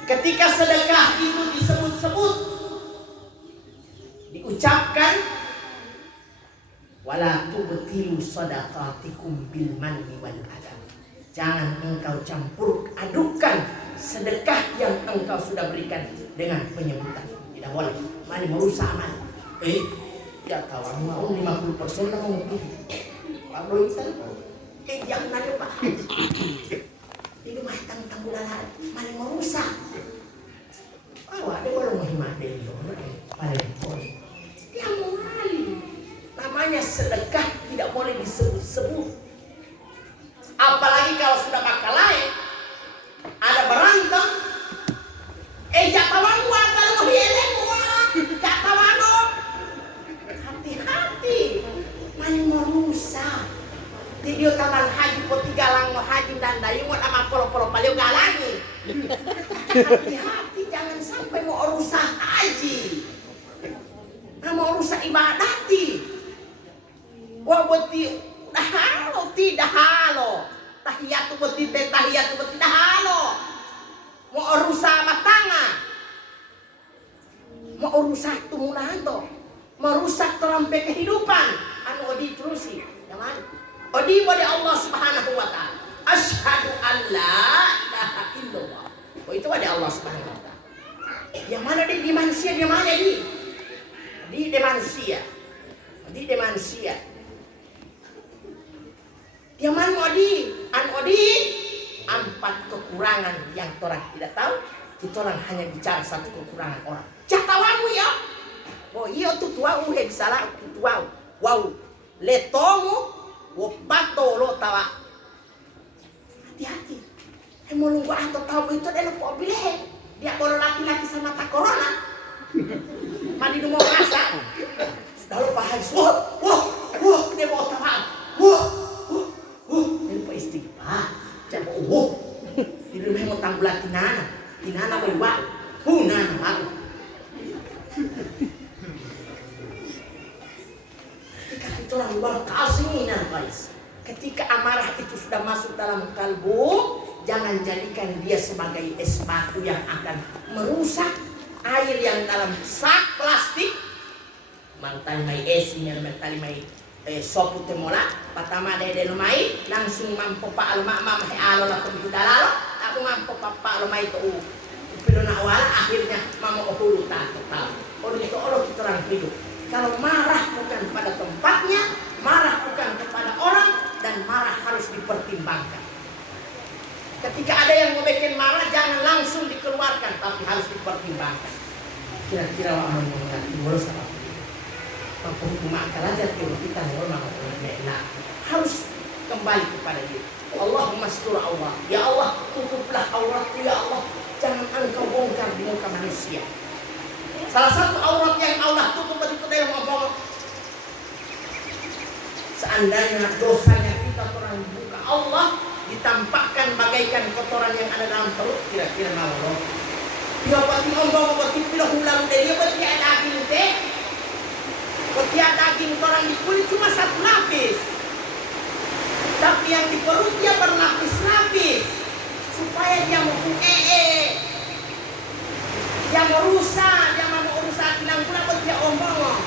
Ketika sedekah itu disebut-sebut, diucapkan Wala tubtilu sadaqatikum bil manni wal adha. Jangan engkau campur adukan sedekah yang engkau sudah berikan dengan penyebutan. Tidak boleh. Mani merusak amal. Ya kawan mau 50% lah mau pergi. Pak Doitan. Jangan nanya Pak Haji. Ini mah tang bulan mani merusak. Awak dia boleh menghemat dia. Paling boleh. Dia mau ngali. Namanya sedekah tidak boleh disebut-sebut. Apalagi kalau sudah bakal lain, ada berantem. Jatawan gua kalau mau hilang gua, jatawan lo. Hati-hati, mani merusak. Video taman haji poti galang mau haji dan dayung sama polo-polo paling galangi. Hati-hati, jangan sampai mau rusak haji. Mau rusak ibadati. Wah beti dahalo tidak halo. Tahiyatu beti tahiyatu beti dahalo. Mau rusak matanga. Mau rusak tumunan to. Mau rusak terampe kehidupan. Anu odi terusi. Jangan. Odi pada Allah Subhanahu wa taala. Asyhadu an la ilaha illallah. Oh itu ada Allah Subhanahu wa taala. Yang mana di manusia dia mana di? Di manusia. Di manusia. Dia mana odi? An odi 4 kekurangan yang orang tidak tahu. Kita orang hanya bicara 1 kekurangan orang. Jatawanmu ya. Oh iya tu tua uhe salah tua. Wow. Letomu wopato lo tawa. Hati-hati. Mau nunggu atau tahu itu adalah mobilnya. Dia boleh laki-laki sama tak corona. Mandi mau rasa. Sudah lupa habis. Wah, dia mau tawa. Wah. Dia lupa istighfar. Jangan di rumah mau tanggulan tinana berubah. Nana malu. Ketika itu orang luar kasihnya guys. Ketika amarah itu sudah masuk dalam kalbu, jangan jadikan dia sebagai es batu yang akan merusak air yang dalam sak plastik. Mantan mai esinya mentali mai sopu temola pertama dede lumai langsung mampu pak alma mama alo la ko dalalo aku mampu papa lumai to pero na wala akhirnya mama ohulu ta total oleh itu Allah kita orang hidup kalau marah bukan pada tempatnya marah bukan kepada orang dan marah harus dipertimbangkan ketika ada yang mau bikin marah jangan langsung dikeluarkan tapi harus dipertimbangkan kira-kira orang mau mengerti urus apa hukum akal aja kita harus kembali kepada dia. Allahumma astur Allah. Ya Allah, tutuplah auratku ya Allah. Jangan engkau bongkar di muka manusia. Salah satu aurat yang Allah tutup itu dalam ngomong. Seandainya dosanya kita orang buka Allah ditampakkan bagaikan kotoran yang ada dalam perut kira-kira mau Allah. Dia pasti ngomong pasti pilah ulang dia pasti ada daging Setiap daging orang di kulit cuma 1 lapis. Tapi yang di perut dia berlapis-lapis. Supaya dia mau dia merusak, dia mau merusak kilang pula buat dia omong.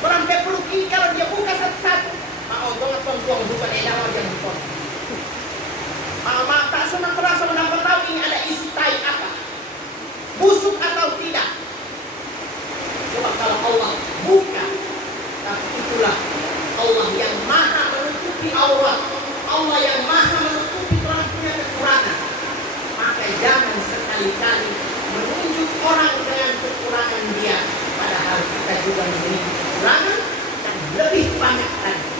Berampe perut ini kalau dia buka satu-satu. Mau dong tuang bukan edawa dia bukan. Tak semua terasa mendapat tahu ini ada isi tai apa. Busuk atau tidak. Coba kalau Allah buka, tapi itulah Allah yang maha menutupi aurat, Allah yang maha menutupi orang punya kekurangan. Maka jangan sekali-kali menunjuk orang dengan kekurangan dia, padahal kita juga memiliki kekurangan dan lebih banyak lagi.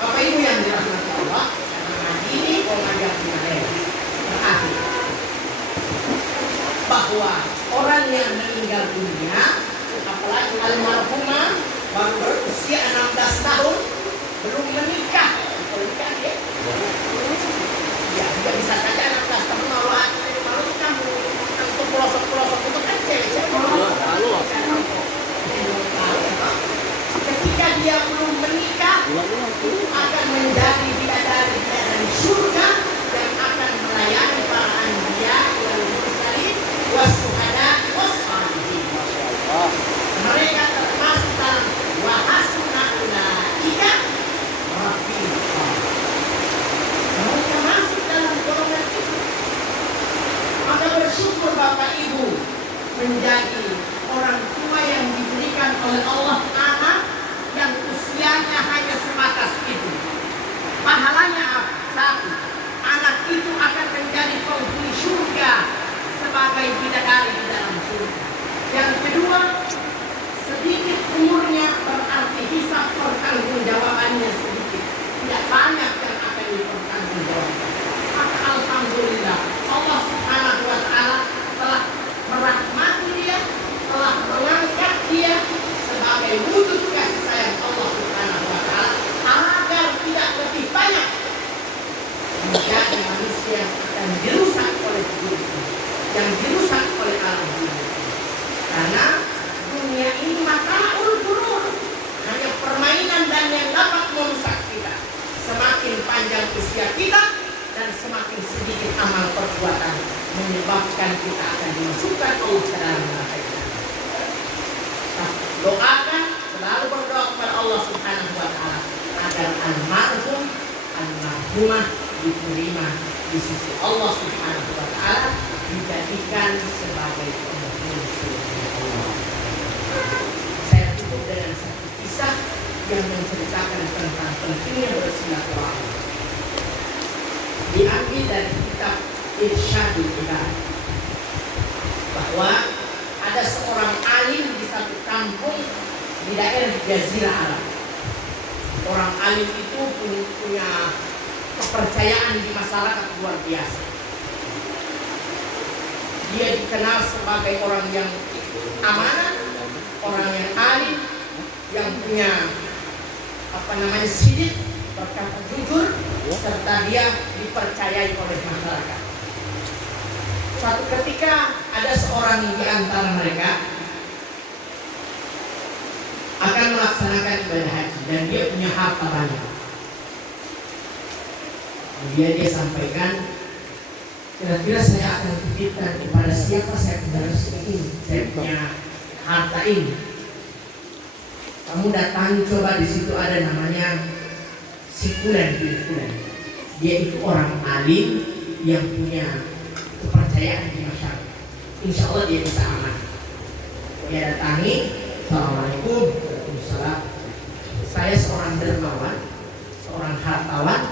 Bapak Ibu yang dirahmati Allah, ini mengajar kita terakhir. Bahwa orang yang meninggal dunia apalagi almarhumah baru berusia 16 tahun belum menikah ya? Ya dia bisa saja 16 tahun malu kamu untuk pelosok-pelosok itu kan cewek ketika Jadi orang tua yang diberikan oleh Allah anak yang usianya hanya sebatas itu, pahalanya satu, anak itu akan menjadi penghuni surga sebagai bidadari di dalam surga. Yang kedua, sedikit umurnya berarti hisab pertanggungjawabannya sedikit, tidak banyak yang akan dipertanggungjawabkan. Maka alhamdulillah Allah Subhanahu wa Ta'ala telah merahmati dia, telah mengangkat dia sebagai wujud kasih sayang Allah Subhanahu wa Ta'ala agar tidak lebih banyak menjadi manusia yang dirusak oleh dunia, yang dirusak oleh alam dunia. Karena dunia ini mataul ghurur, hanya permainan dan yang dapat merusak kita. Semakin panjang usia kita dan semakin sedikit amal perbuatan menyebabkan kita akan dimasukkan Allah ke dalam neraka. Doakan, selalu berdoa kepada Allah Subhanahu wa Ta'ala agar almarhum, almarhumah diterima di sisi Allah Subhanahu wa Ta'ala, dijadikan sebagai penghuni surga Allah. Saya tutup dengan satu kisah yang menceritakan tentang pentingnya bersilaturahmi. Diambil dari kitab Irsyadul Ibad, bahwa ada seorang alim di satu kampung di daerah Jazirah Arab. Orang alim itu punya kepercayaan di masyarakat luar biasa. Dia dikenal sebagai orang yang amanah, orang yang alim, yang punya sidik, berkata jujur, serta dia dipercayai oleh masyarakat. Suatu ketika ada seorang di antara mereka akan melaksanakan ibadah haji dan dia punya harta banyak. Kemudian dia sampaikan, kira-kira saya akan titipkan kepada siapa saya punya harta ini. Kamu datang, coba di situ ada namanya si Fulan bin Fulan. Dia itu orang alim yang punya kepercayaan di masyarakat. Insya Allah dia bisa aman. Dia datangi, Assalamualaikum, Waalaikumsalam. Saya seorang dermawan, seorang hartawan,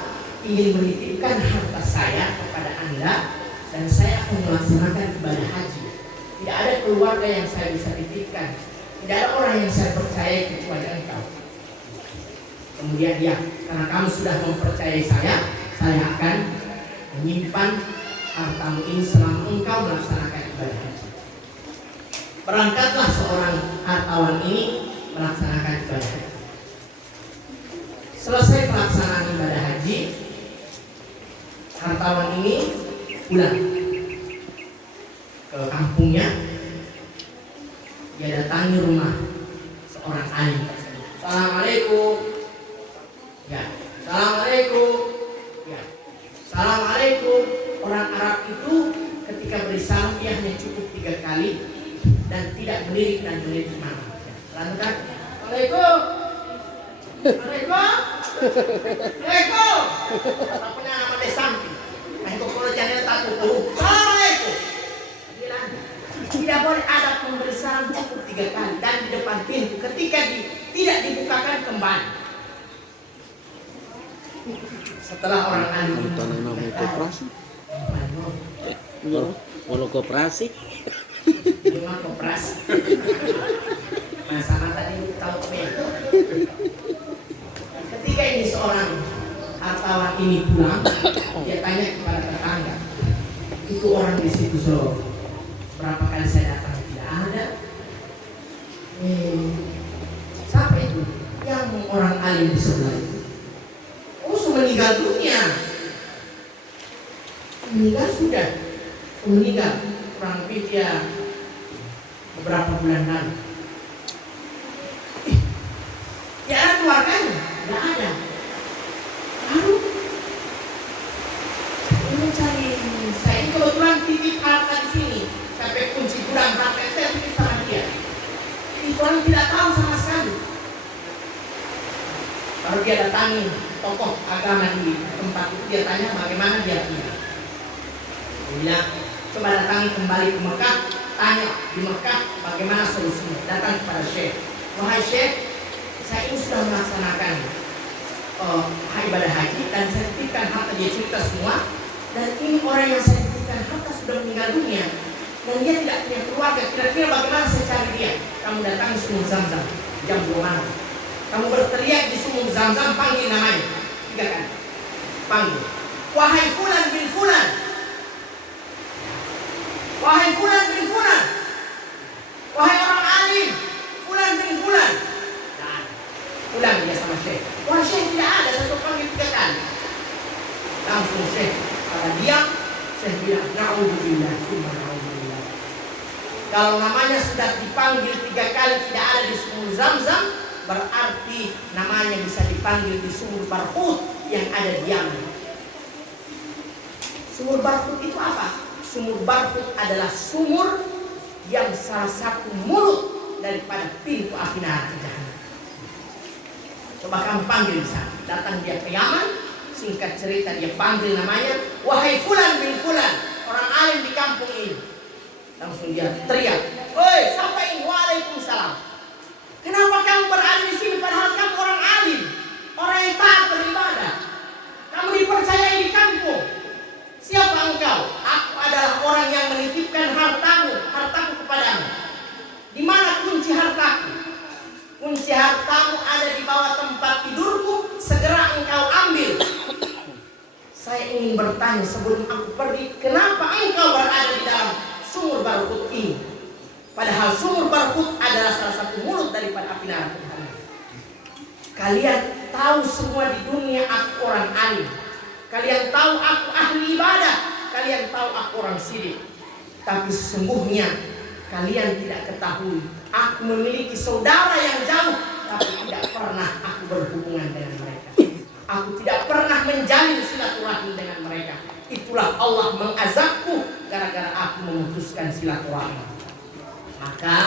ingin menitipkan harta saya kepada Anda dan saya akan melaksanakan ibadah haji. Tidak ada keluarga yang saya bisa titipkan, tidak ada orang yang saya percaya kecuali engkau. Kemudian dia, karena kamu sudah mempercayai saya akan menyimpan hartamu ini selama engkau melaksanakan ibadah haji. Berangkatlah seorang hartawan ini melaksanakan ibadah haji. Selesai pelaksanaan ibadah haji, hartawan ini pulang ke kampungnya. Dia datangi rumah seorang alim tersebut. Assalamualaikum. Ya, assalamualaikum. Ya, assalamualaikum. Orang Arab itu ketika beri salam dia hanya cukup 3 kali dan tidak melirik dan melirik mana. Lalu kan, Assalamualaikum. Assalamualaikum. Assalamualaikum. Tak punya nama desampi. Aku kalau jangan tak tahu. Assalamualaikum. Bilang tidak boleh ada memberi salam cukup 3 kali dan di depan pintu. Ketika tidak dibukakan kembali. Setelah orang alim Walau koperasi. Cuma koperasi. Sama tadi tahu betul. Ketika ini seorang hartawan ini pulang, dia tanya kepada tetangga, itu orang di situ berapa kali saya datang tidak ada. Siapa itu? Yang orang alim di sebelah itu. Oh, sudah meninggal dunia. Meninggal sudah. Meninggal kurang lebih dia beberapa bulan lalu. Ya ada keluarganya, nggak ada. Lalu saya mencari, saya ini kebetulan titip harta di sini, sampai kunci gudang harta saya titip sama dia. Itu orang tidak tahu sama sekali. Baru dia datangi tokoh agama di tempat itu, dia tanya bagaimana dia punya. Dia bilang, coba datangi kembali ke Mekah, tanya di Mekah bagaimana solusinya. Datang kepada Syekh. Wahai Syekh, saya ini sudah melaksanakan ibadah haji dan saya titipkan harta, dia cerita semua. Dan ini orang yang saya titipkan harta sudah meninggal dunia dan dia tidak punya keluarga. Kira-kira bagaimana saya cari dia? Kamu datang di Sumur Zamzam jam 2 malam. Kamu berteriak di Sumur Zamzam, panggil namanya 3 kali. Panggil, wahai Fulan bin Fulan, wahai Fulan bin Fulan, wahai orang alim, Fulan bin Fulan. Dan ulang dia sama Syekh. Wah Syekh tidak ada, saya suruh panggil 3 kali. Langsung Syekh pada diam, Syekh bilang, na'udzubillah, summa na'udzubillah. Kalau namanya sudah dipanggil 3 kali tidak ada di Sumur Zamzam, berarti namanya bisa dipanggil di Sumur Barhut yang ada di Yaman. Sumur Barhut itu apa? Sumur Barhut adalah sumur yang salah satu mulut daripada pintu api neraka jahanam. Coba kamu panggil di sana. Datang dia ke Yaman, singkat cerita dia panggil namanya, wahai Fulan bin Fulan, orang alim di kampung ini. Langsung dia teriak, oi siapa ini? Waalaikumsalam. Kenapa kamu berada di sini padahal kamu orang alim, orang yang taat beribadah? Kamu dipercayai di kampung. Siapa engkau? Aku adalah orang yang menitipkan hartaku kepadamu. Di mana kunci hartaku? Kunci hartamu ada di bawah tempat tidurku. Segera engkau ambil. Saya ingin bertanya sebelum aku pergi, kenapa engkau berada di dalam Sumur Barhut ini? Padahal Sumur Barhut adalah salah satu mulut daripada api neraka. Kalian tahu semua di dunia aku orang alim. Kalian tahu aku ahli ibadah. Kalian tahu aku orang sidik. Tapi sesungguhnya kalian tidak ketahui, aku memiliki saudara yang jauh, tapi tidak pernah aku berhubungan dengan mereka. Aku tidak pernah menjalin silaturahmi dengan mereka. Itulah Allah mengazabku gara-gara aku memutuskan silaturahmi. Maka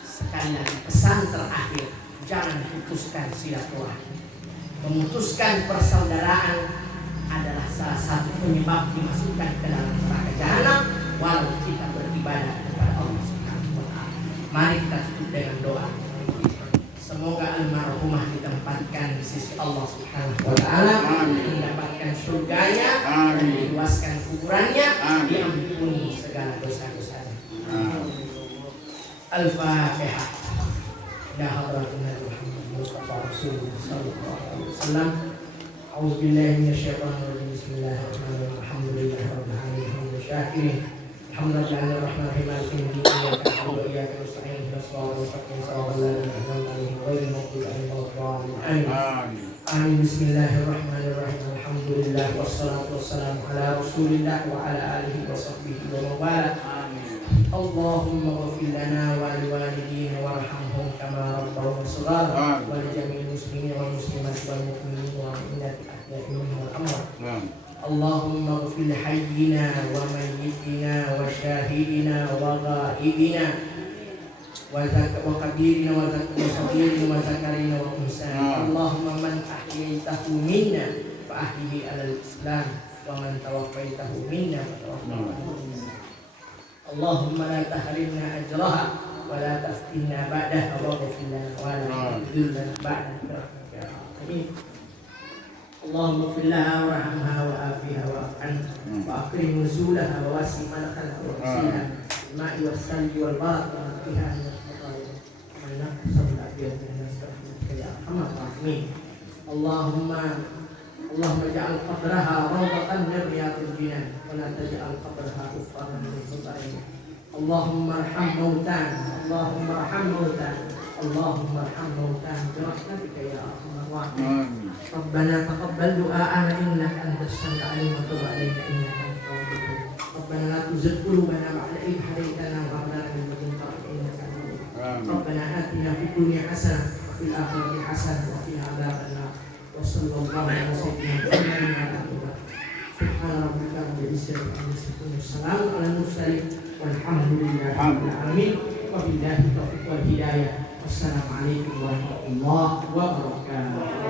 sekali lagi pesan terakhir, jangan putuskan silaturahmi. Memutuskan persaudaraan adalah salah satu penyebab dimasukkan ke dalam neraka jahanam walau kita beribadah kepada Allah Subhanahu wa taala. Mari kita tutup dengan doa. Semoga almarhumah ditempatkan di sisi Allah Subhanahu wa taala, mendapatkan surganya dan diluaskan kuburannya, diampuni segala dosa-dosanya. Al-Fatihah. Ya hadratin Muhammad Mustafa Rasulullah sallallahu alaihi wasallam. A'udzu billahi minasyaitonir rajim. Bismillahirrahmanirrahim. Alhamdulillahirabbil alamin. Hamdan syakirin. Alhamdulillahirabbil rahmanir rahim. Iyyaka na'budu wa iyyaka nasta'in. Ihdinas siratal mustaqim. Siratal ladzina an'amta 'alaihim ghairil maghdubi 'alaihim waladdallin. Amin. Bismillahirrahmanirrahim. Alhamdulillah wassalatu wassalamu ala Rasulillah wa ala alihi wa sahbihi wa man wala. Amin. Allahumma ighfir lana wa liwalidina warhamhum kama rabbawna shighara wa li jami'il muslimina wal muslimat wal mu'minina wal mu'minat ahya'i minhum wal amwat. Allahumma ighfir li hayyina wa mayyitina wa syahidina wa ghaibina wa kabirina wa zakarina wa zakarina wa unsana. Allahumma man ahyaytahu minna fa ahyihi 'alal islam wa man tawaffaitahu minna fa tawaffahu. Allahumma la tahrimna ajraha wa la taftinna ba'daha wa ghfir lana wa la tudhillana ba'daha. Allahumma ighfir laha warhamha wa afiha wa af'anha wa akrim nuzulaha wa wasi' madkhalha wa wasi'ha ma'i was-salji wal barad wa fiha min al-khataya wa naqsa al-abiyat min astaghfiruka ya arhamar rahimin. Allahumma ja'al qabraha rawdatan min riyadil jinan wa la taj'al qabraha hufratan min hufarin. Allahumma arham mautana, Allahumma arham mautana, Allahumma arham mautana bi rahmatika ya arhamar rahimin. Rabbana taqabbal du'aana innaka antas sami'ul 'alim wa tub 'alaina innaka antat tawwabur rahim. Rabbana la tuzigh qulubana ba'da idh hadaytana wa hab lana min ladunka rahmatan innaka antal wahhab. Rabbana atina fid dunya hasanah wa fil akhirati hasanah wa qina adzaban nar. وصلى الله على سيدنا محمد وعلى آله سبحان ربك رب العزة عما يصفون والسلام على المرسلين والحمد لله رب العالمين وبالله التوفيق والهداية والسلام عليكم ورحمة الله وبركاته.